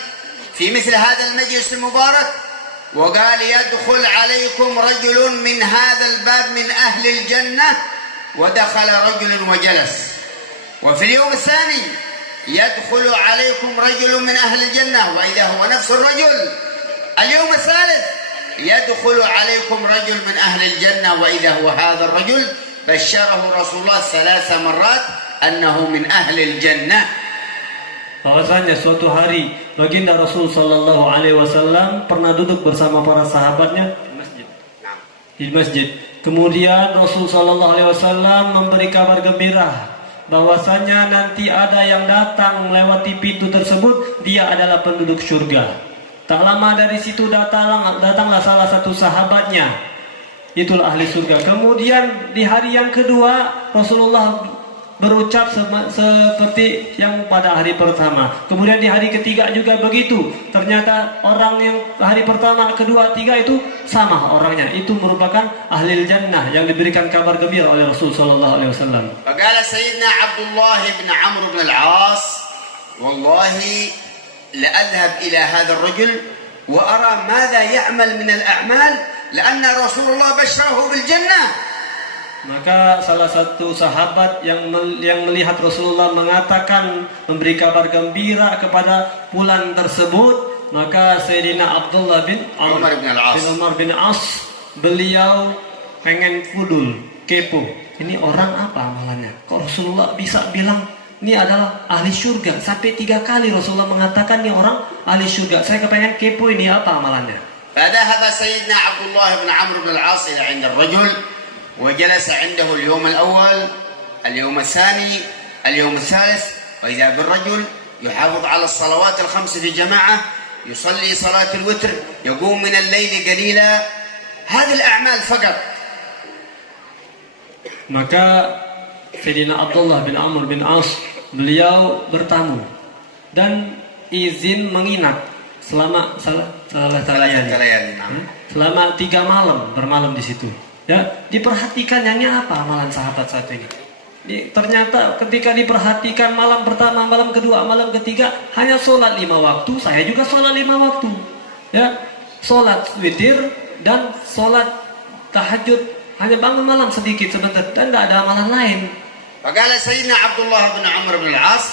في مثل هذا المجلس المبارك وقال يدخل عليكم رجل من هذا الباب من أهل الجنة، ودخل رجل وجلس. وفي اليوم الثاني يدخل عليكم رجل من أهل الجنة وإذا هو نفس الرجل. اليوم الثالث يدخل عليكم رجل من أهل الجنة وإذا هو هذا الرجل. بشره رسول الله 3 مرات أنه من أهل الجنة. Bahwasanya suatu hari baginda Rasul sallallahu alaihi wasallam pernah duduk bersama para sahabatnya di masjid. Kemudian Rasul sallallahu alaihi wasallam memberi kabar gembira bahwasanya nanti ada yang datang melewati pintu tersebut, dia adalah penduduk surga. Tak lama dari situ datanglah salah satu sahabatnya, itulah ahli surga. Kemudian di hari yang kedua Rasulullah berucap seperti yang pada hari pertama. Kemudian di hari ketiga juga begitu. Ternyata orang yang hari pertama, kedua, tiga itu sama orangnya. Itu merupakan ahli jannah yang diberikan kabar gembira oleh Rasul sallallahu alaihi wasallam. فقال سيدنا عبد الله بن عمرو بن العاص والله لأذهب إلى هذا الرجل وأرى ماذا يعمل من الأعمال لأن رسول الله بشره بالجنة. Maka salah satu sahabat yang melihat Rasulullah mengatakan, memberi kabar gembira kepada fulan tersebut, maka Sayyidina Abdullah bin Umar bin As, beliau pengen fudul, kepo. Ini orang apa amalannya? Kok Rasulullah bisa bilang ini adalah ahli surga? Sampai 3 kali Rasulullah mengatakan ini orang ahli surga. Saya kepengen kepo, ini apa amalannya? فذهب سيدنا عبد الله بن عمرو بن العاص إلى عند الرجل وجلس عنده اليوم الأول، اليوم الثاني، اليوم الثالث، وإذا بالرجل يحافظ على الصلوات ال5 في جماعة، يصلي صلاة الوتر، يقوم من الليل قليلا. هذه الأعمال فقط. Maka Sayyidina Abdullah bin Amr bin As, beliau bertamu dan izin menginap selama selama 3 malam bermalam di situ. Ya, diperhatikannya apa amalan sahabat satu ini. Ternyata ketika diperhatikan malam pertama, malam kedua, malam ketiga hanya sholat 5 waktu. Saya juga sholat 5 waktu. Ya, sholat witir dan sholat tahajud. Hanya bangun malam sedikit sebentar dan tidak ada amalan lain. فقال سيدنا عبد الله بن عمرو بن العاص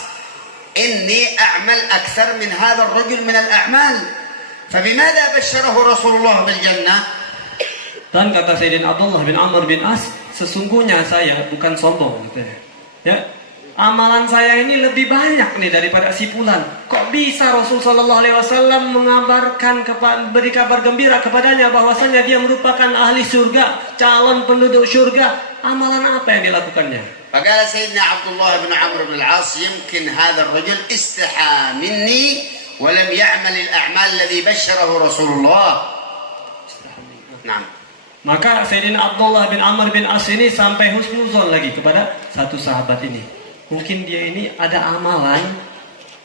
إني أعمل أكثر من هذا الرجل من الأعمال فبماذا بشره رسول الله بالجنة؟ Dan kata Sayyidina Abdullah bin Amr bin As, sesungguhnya saya bukan sombong, ya, amalan saya ini lebih banyak nih daripada si fulan. Kok bisa Rasul sallallahu alaihi wasallam beri kabar gembira kepadanya bahwasanya dia merupakan ahli surga, calon penduduk surga? Amalan apa yang dilakukannya? فقال سيدنا عبد الله بن عمرو بن العاص يمكن هذا الرجل استحى مني ولم يعمل الأعمال الذي بشره رسول الله. نعم. Maka Sayyidina Abdullah bin Amr bin As ini sampai husnuzon lagi kepada satu sahabat ini. Mungkin dia ini ada amalan,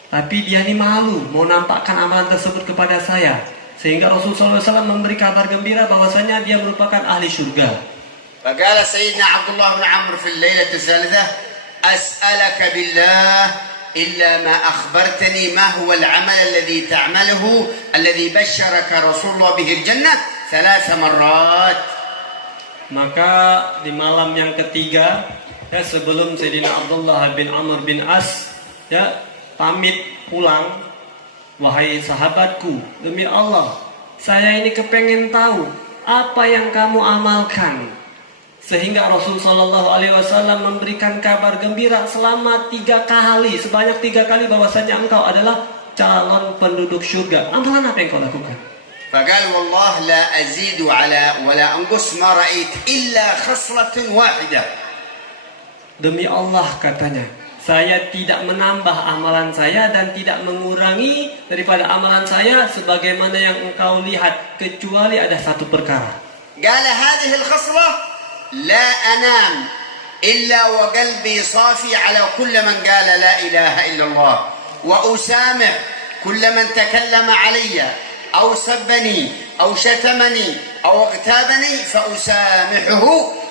tapi dia ini malu mau nampakkan amalan tersebut kepada saya. Sehingga Rasulullah SAW memberi kabar gembira bahwasanya dia merupakan ahli surga. فقال سيدنا عبد الله بن عمرو في الليلة الثالثة أسألك بالله إلا ما أخبرتني ما هو العمل الذي تعمله الذي بشرك رسول الله به الجنة 3 مرات. Maka di malam yang ketiga, ya, sebelum Sayyidina Abdullah bin Amr bin As, ya, pamit pulang, wahai sahabatku, demi Allah, saya ini kepengen tahu apa yang kamu amalkan. Sehingga Rasul Shallallahu Alaihi Wasallam memberikan kabar gembira selama 3 kali, sebanyak 3 kali bahwasanya engkau adalah calon penduduk surga. Amalan apa yang kau lakukan? فقال والله لا أزيد على ولا أنقص ما رأيت إلا خصلة واحدة. Demi Allah katanya, saya tidak menambah amalan saya dan tidak mengurangi daripada amalan saya sebagaimana yang engkau lihat, kecuali ada satu perkara. قال هذه الخصلة لا أنام إلا وقلبي صافي على كل من قال لا إله إلا الله، وأسامح كل من تكلم علي أو سبني أو شتمني أو اغتابني فأسامحه.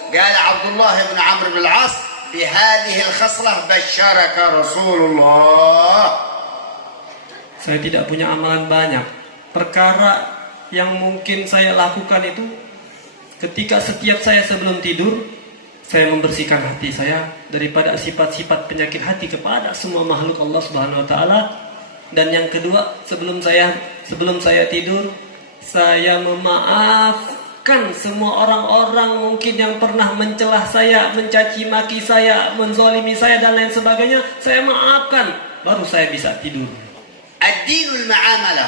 قال عبد الله بن عمرو بن العاص بهذه الخصلة بشرك رسول الله. Saya tidak punya amalan banyak. Perkara yang mungkin saya lakukan itu ketika setiap saya sebelum tidur, saya membersihkan hati saya daripada sifat-sifat penyakit hati kepada semua makhluk Allah Subhanahu wa taala. Dan yang kedua, sebelum saya tidur, saya memaafkan semua orang-orang mungkin yang pernah mencelah saya, mencaci maki saya, menzalimi saya dan lain sebagainya. Saya maafkan, baru saya bisa tidur. الدين المعاملة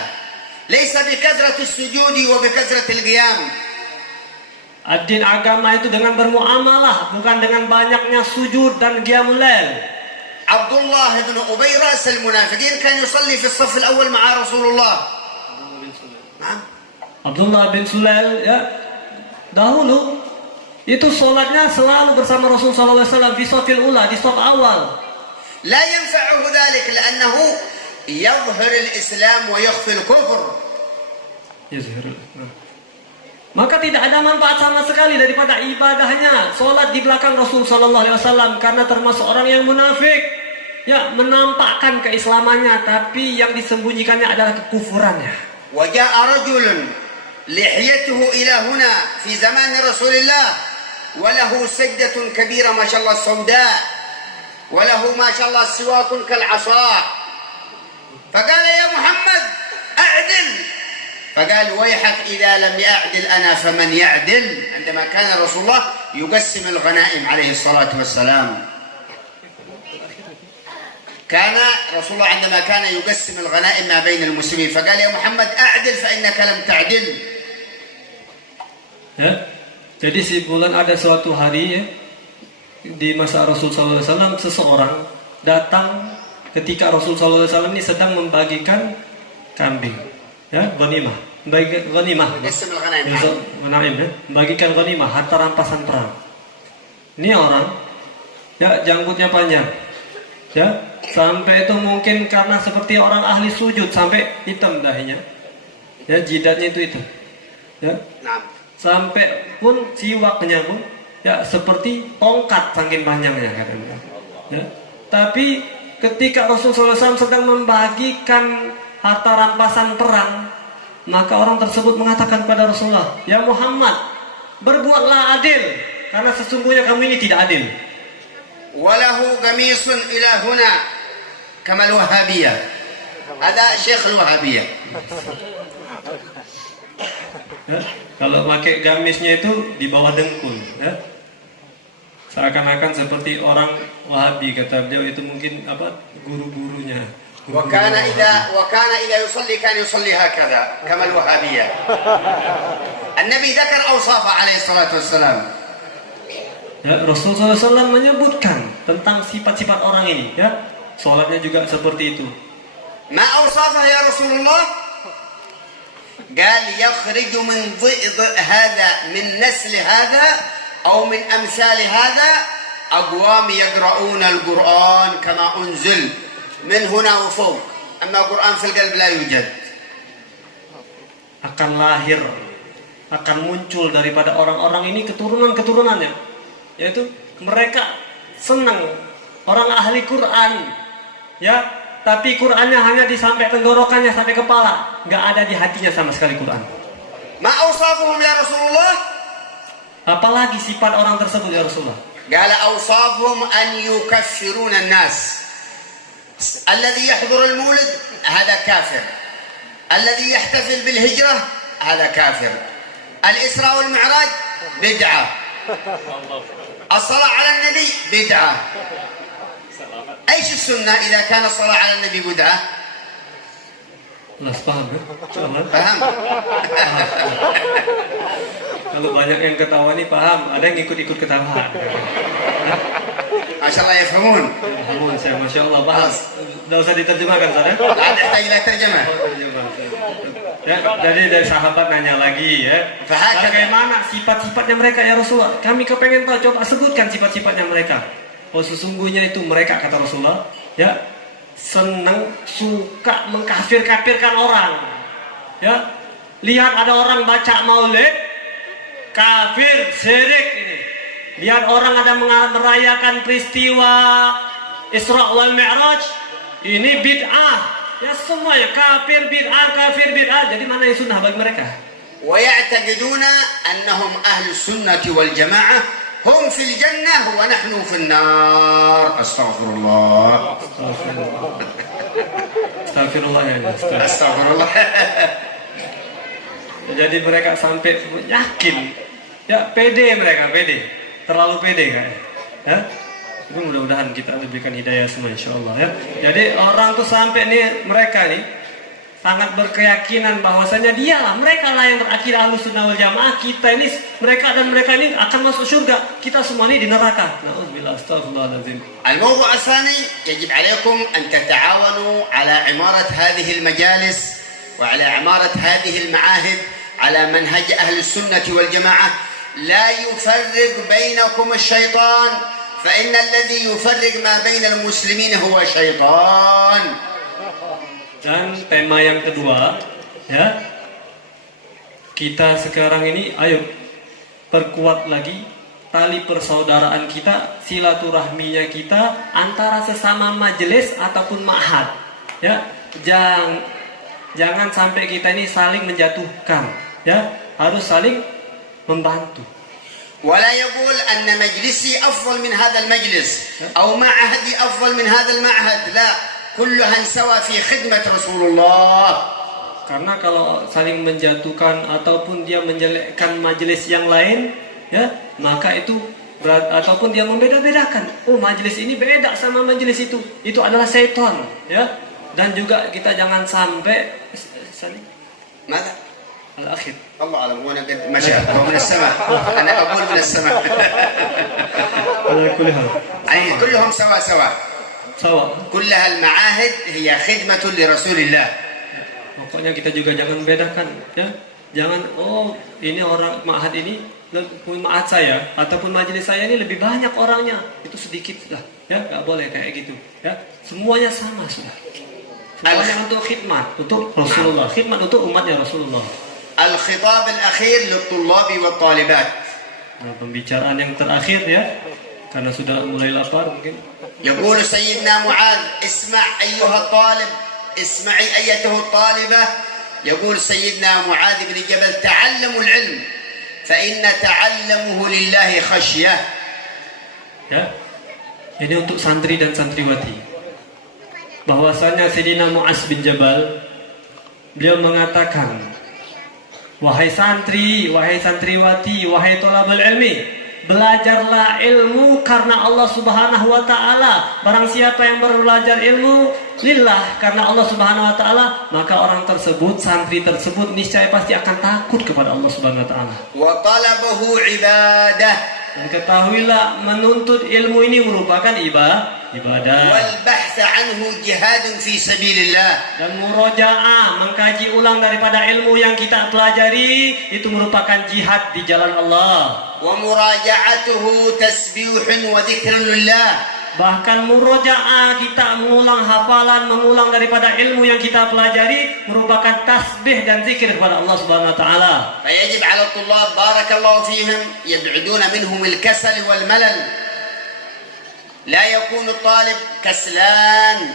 ليس بكثرة السجود وبكثرة القيام. Ad-din agama itu dengan bermuamalah, bukan dengan banyaknya sujud dan qiyamul lail. عبد الله بن أبي رأس المنافقين كان يصلي في الصف الأول مع رسول الله. Abdullah bin Sulail ya, dahulu itu sholatnya selalu bersama Rasulullah SAW di safil ula, di saf awal. لا ينفعه ذلك لأنه يظهر الإسلام ويخفي الكفر. Maka tidak ada manfaat sama sekali daripada ibadahnya sholat di belakang Rasul Sallallahu Alaihi Wasallam, karena termasuk orang yang munafik, ya, menampakkan keislamannya tapi yang disembunyikannya adalah kekufurannya. وجاء رجل لحيته إلى هنا في زمان رسول الله وله سجدة كبيرة ما شاء الله سوداء وله ما شاء الله سواك كالعصا، فقال يا محمد أعدل، فقال ويحك إذا لم يعدل أنا فمن يعدل. عندما كان رسول الله يقسم الغنائم عليه الصلاة والسلام، كان رسول الله عندما كان يقسم الغنائم ما بين المسلمين فقال يا محمد أعدل فإنك لم تعدل. Ya, jadi simpulan ada suatu hari ya, di masa Rasul SAW seseorang datang ketika Rasul SAW ini sedang membagikan kambing, ya, ghanimah, membagikan ghanimah, harta rampasan perang. Ini orang, ya, janggutnya panjang, ya, sampai itu mungkin karena seperti orang ahli sujud sampai hitam dahinya, ya, jidatnya itu, ya, sampai pun siwaknya pun, ya, seperti tongkat saking panjangnya katanya, ya. Tapi ketika Rasulullah SAW sedang membagikan harta rampasan perang, maka orang tersebut mengatakan kepada Rasulullah, ya Muhammad, berbuatlah adil, karena sesungguhnya kamu ini tidak adil. وله قميص إلى هنا كما الوهابية، هذا شيخ الوهابية. Ya, kalau pakai gamisnya itu di bawah dengkul, ya, seakan-akan seperti orang Wahabi, kata beliau itu mungkin apa, guru-gurunya. وكان إذا يصلي كان يصلي هكذا كما الوهابية. النبي ذكر أوصافه عليه الصلاة والسلام. Ya, Rasulullah SAW menyebutkan tentang sifat-sifat orang ini, ya, sholatnya juga seperti itu. ما أوصافه يا رسول الله؟ قال يخرج من ضئض هذا من نسل هذا أو من أمثال هذا أقوام يقرؤون القرآن كما أنزل من هنا وفوق، أما القرآن في القلب لا يوجد. Akan lahir, akan muncul daripada orang-orang ini keturunan-keturunannya, yaitu mereka senang orang ahli Quran, ya, tapi Qurannya hanya di sampai tenggorokannya, sampai kepala, nggak ada di hatinya sama sekali Quran. ما أوصافهم يا رسول الله؟ Apalagi sifat orang tersebut ya Rasulullah? قال أوصافهم أن يكفرون الناس. الذي يحضر المولد هذا كافر، الذي يحتفل بالهجرة هذا كافر. الإسراء والمعراج بدعة. الصلاة على النبي بدعة. أيش السنة إذا كان الصلاة على النبي بدعة؟ Jelas paham ya? Insyaallah. فهم؟ Kalau banyak yang ketawa nih paham, ada yang ikut-ikut ketawa. ما شاء الله يفهمون. Alhamdulillah, saya Masya Allah paham. Tidak usah diterjemahkan, Ustaz ya? لا تحتاج إلى ترجمة. Ya, jadi dari sahabat nanya lagi ya. Bagaimana sifat-sifatnya mereka ya Rasulullah? Kami kepengen tahu, coba sebutkan sifat-sifatnya mereka. Oh sesungguhnya itu mereka kata Rasulullah, ya senang suka mengkafir-kafirkan orang. Ya, lihat ada orang baca maulid, kafir, syirik ini. Lihat orang ada merayakan peristiwa Isra wal Mi'raj, ini bid'ah. Ya semuanya kafir bid'ah. Jadi mana yang sunnah bagi mereka? ويعتقدون أنهم أهل السنة والجماعة هم في الجنة ونحن في النار. أستغفر الله. Astagfirullah ya. أستغفر الله. Jadi mereka sampai yakin, ya pede mereka, terlalu pede kan? Ya, tapi mudah-mudahan kita diberikan hidayah semua insyaallah ya. Jadi orang tuh sampai nih mereka nih sangat berkeyakinan bahwasanya mereka lah yang berakidah Ahlussunnah wal Jamaah. Kita ini mereka ini akan masuk surga. Kita semua ini di neraka. Nauzubillah, astagfirullahalazim. الموضوع الثاني يجب عليكم أن تتعاونوا على عمارة هذه المجالس وعلى عمارة هذه المعاهد على منهج أهل السنة والجماعة. لا يفرق بينكم الشيطان فإن الذي يفرق ما بين المسلمين هو شيطان. Dan tema yang kedua, ya, kita sekarang ini, ayo perkuat lagi tali persaudaraan kita, silaturahminya kita antara sesama majelis ataupun ma'had. Ya, jangan sampai kita ini saling menjatuhkan, ya, harus saling membantu. ولا يقول أن مجلسي أفضل من هذا المجلس أو معهدي أفضل من هذا المعهد. لا, كلها سوا في خدمة رسول الله. Karena kalau saling menjatuhkan ataupun dia menjelekkan majelis yang lain, ya, maka itu ataupun dia membeda-bedakan. Oh, majelis ini beda sama majelis itu adalah syaitan, ya. Dan juga kita jangan sampai ماذا؟ al-akhir. الله أعلم. وأنا قد مشى هو من السماء. أنا أقول من السماء. يعني كلهم سوا. كلها المعاهد هي خدمة لرسول الله. Pokoknya kita juga jangan bedakan, ya. Jangan ini orang ma'had ini ma'had saya ataupun majelis saya ini lebih banyak orangnya, itu sedikit lah, ya, nggak boleh kayak gitu, ya. Semuanya sama sudah. Semuanya untuk khidmat untuk Rasulullah, khidmat untuk umatnya Rasulullah. الخطاب الأخير للطلاب والطالبات. Nah, pembicaraan yang terakhir ya, karena sudah mulai lapar mungkin. يقول سيدنا معاذ اسمع أيها الطالب اسمعي أيتها الطالبة. يقول سيدنا معاذ بن جبل تعلموا العلم فإن تعلمه لله خشية. Ya, ini untuk santri dan santriwati. Bahwasanya Sayyidina Mu'adz bin Jabal beliau mengatakan, wahai santri, wahai santriwati, wahai thalabul ilmi, belajarlah ilmu karena Allah Subhanahu wa taala. Barang siapa yang belajar ilmu lillah karena Allah Subhanahu wa taala, maka orang tersebut, santri tersebut niscaya pasti akan takut kepada Allah Subhanahu wa taala. Wa talabahu ibadah. Dan ketahuilah menuntut ilmu ini merupakan ibadah. Wal bahth anhu jihad fi sabilillah. Dan murojaah, mengkaji ulang daripada ilmu yang kita pelajari itu merupakan jihad di jalan Allah. Wa muraja'atuhu tasbihun wa dzikrun lillah. Bahkan murojaah, kita mengulang hafalan, mengulang daripada ilmu yang kita pelajari merupakan tasbih dan zikir kepada Allah Subhanahu wa taala. Fayajib 'ala at-tullab barakallahu fihim yab'uduna minhum al-kasal wal malal. La yakunu at-talib kaslan.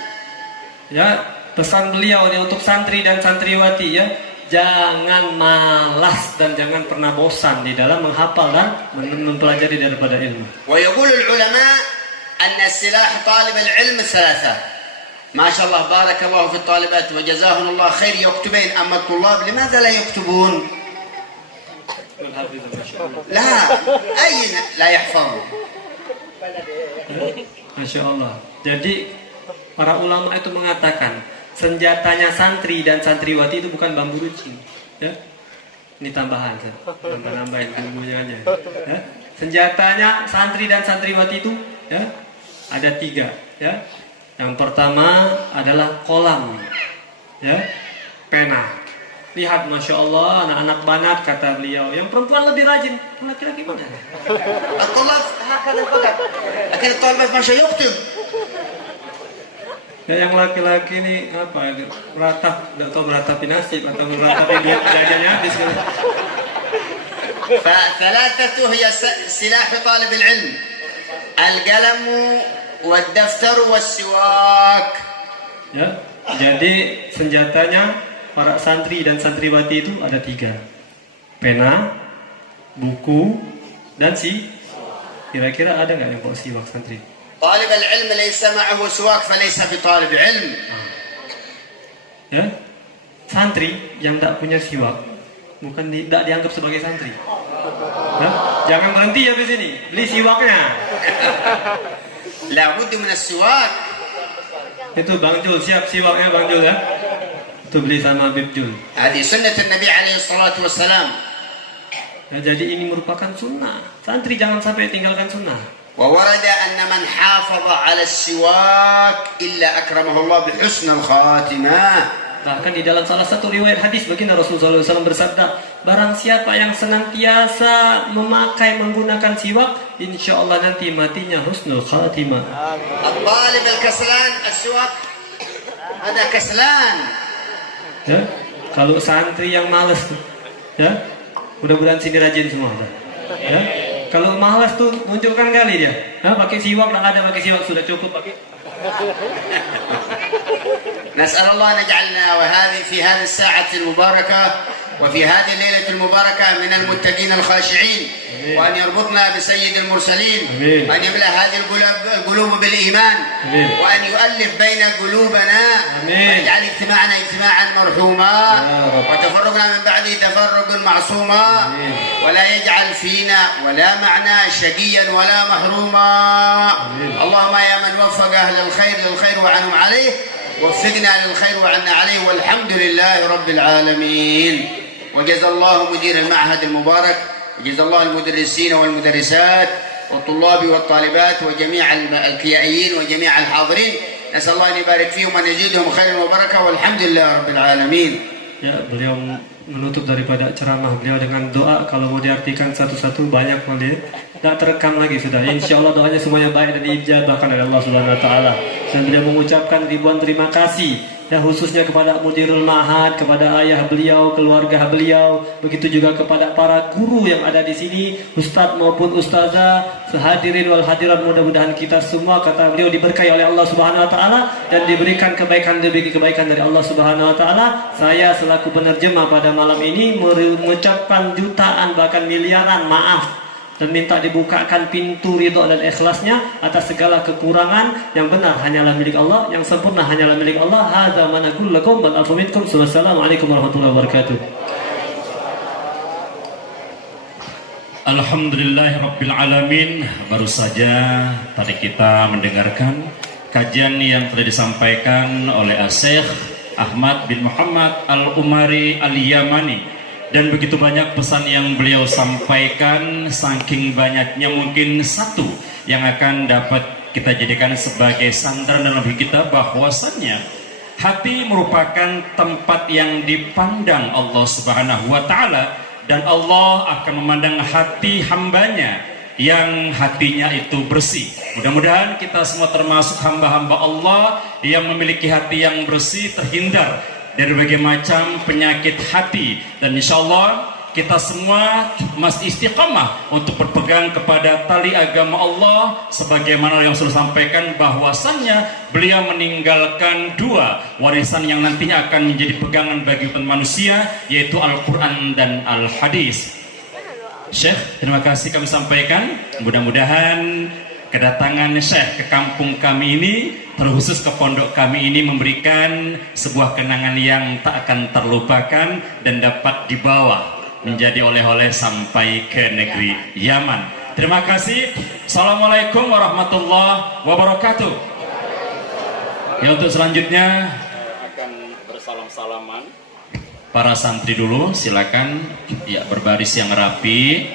Ya, pesan beliau ini untuk santri dan santriwati ya, jangan malas dan jangan pernah bosan di dalam menghafal dan mempelajari daripada ilmu. Wa yaqulu al-ulama أن السلاح طالب العلم ثلاثة. ما شاء الله بارك الله في الطالبات وجزاهم الله خير يكتبين، أما الطلاب لماذا لا يكتبون؟ لا أين لا يحفظون. Masya Allah. Jadi para ulama itu mengatakan senjatanya santri dan santriwati itu bukan bambu runcing. Ya? Ini tambahan, nambahin bumbunya aja. Ya? Senjatanya santri dan santriwati itu ya, ada 3. Ya? Yang pertama adalah kolam, ya, pena. Lihat, masya Allah, anak-anak banat kata beliau. Yang perempuan lebih rajin, laki-laki mana? الطلاب هكذا فقط، لكن الطالبات ما شاء يكتب. Ya, yang laki-laki ini apa ya? Meratap, nggak tahu meratapi nasib atau meratapi duit jajannya habis kan? فثلاثة هي سلاح طالب العلم: القلم والدفتر والسواك. Ya, jadi senjatanya para santri dan santriwati itu ada 3: pena, buku, dan kira-kira ada nggak yang bawa siwak santri? طالب العلم ليس معه سواك فليس بطالب علم. Ya, santri yang tak punya siwak bukan tidak dianggap sebagai santri. Ya? Jangan berhenti ya di sini, beli siwaknya. لابد من السواك. Itu Bang Jul, siap siwaknya Bang Jul ya. Itu beli sama Bib Jul. هذه سنة النبي عليه الصلاة والسلام. Ya, jadi ini merupakan sunnah. Santri jangan sampai tinggalkan sunnah. وورد أن من حافظ على السواك إلا أكرمه الله بحسن الخاتمة. Bahkan di dalam salah satu riwayat hadis baginda Rasulullah SAW bersabda, barang siapa yang senantiasa menggunakan siwak, insya Allah nanti matinya husnul khatimah. الطالب الكسلان السواك هذا كسلان. Ya, kalau santri yang malas tuh, ya, mudah-mudahan sini rajin semua. Ya, kalau malas tuh munculkan kali dia. Ya, pakai siwak, nggak ada pakai siwak sudah cukup pakai. نسأل الله أن يجعلنا وهذه في هذه الساعة المباركة وفي هذه الليلة المباركة من المتقين الخاشعين، وأن يربطنا بسيد المرسلين، وأن يملأ هذه القلوب بالإيمان، وأن يؤلف بين قلوبنا، ويجعل اجتماعنا اجتماعا مرحوما وتفرقنا من بعده تفرق معصوما، ولا يجعل فينا ولا معنا شقيا ولا محروما. اللهم يا من وفق أهل الخير للخير وعنهم عليه، وفقنا للخير وعنا عليه، والحمد لله رب العالمين. وجزا الله مدير المعهد المبارك، وجزا الله المدرسين والمدرسات والطلاب والطالبات وجميع الكيائيين وجميع الحاضرين. نسأل الله أن يبارك فيهم وأن يزيدهم خيرا وبركة، والحمد لله رب العالمين. Ya, beliau menutup daripada ceramah beliau dengan doa. Kalau mau diartikan satu-satu banyak melihat, tidak terekam lagi sudah. Insya Allah doanya semuanya baik dan diijabahkan oleh Allah Subhanahu Wa Taala. Dan beliau mengucapkan ribuan terima kasih, ya, khususnya kepada Mudirul Ma'had, kepada ayah beliau, keluarga beliau, begitu juga kepada para guru yang ada di sini, ustadz maupun ustazah, sehadirin wal hadirat. Mudah-mudahan kita semua, kata beliau, diberkahi oleh Allah Subhanahu Wa Taala dan diberikan kebaikan demi kebaikan dari Allah Subhanahu Wa Taala. Saya selaku penerjemah pada malam ini mengucapkan jutaan bahkan miliaran maaf dan minta dibukakan pintu ridho dan ikhlasnya atas segala kekurangan. Yang benar hanyalah milik Allah, yang sempurna hanyalah milik Allah. Hadza ma naqulu lakum wal afu minkum. Wassalamualaikum warahmatullahi wabarakatuh. Alhamdulillahirabbil alamin. Baru saja tadi kita mendengarkan kajian yang telah disampaikan oleh Syekh Ahmad bin Muhammad Al-Umari Al-Yamani. Dan begitu banyak pesan yang beliau sampaikan, saking banyaknya mungkin satu yang akan dapat kita jadikan sebagai sandaran dalam hidup kita, bahwasannya hati merupakan tempat yang dipandang Allah Subhanahu Wa Taala, dan Allah akan memandang hati hambanya yang hatinya itu bersih. Mudah-mudahan kita semua termasuk hamba-hamba Allah yang memiliki hati yang bersih, terhindar dari berbagai macam penyakit hati, dan insya Allah kita semua masih istiqamah untuk berpegang kepada tali agama Allah, sebagaimana yang sudah sampaikan bahwasannya beliau meninggalkan 2 warisan yang nantinya akan menjadi pegangan bagi umat manusia, yaitu Al-Quran dan Al-Hadis. Syekh, terima kasih kami sampaikan. Mudah-mudahan kedatangan Syekh ke kampung kami ini, terkhusus ke pondok kami ini, memberikan sebuah kenangan yang tak akan terlupakan dan dapat dibawa menjadi oleh-oleh sampai ke negeri Yaman. Terima kasih. Assalamualaikum warahmatullahi wabarakatuh. Ya, untuk selanjutnya akan bersalam-salaman. Para santri dulu, silakan ya berbaris yang rapi.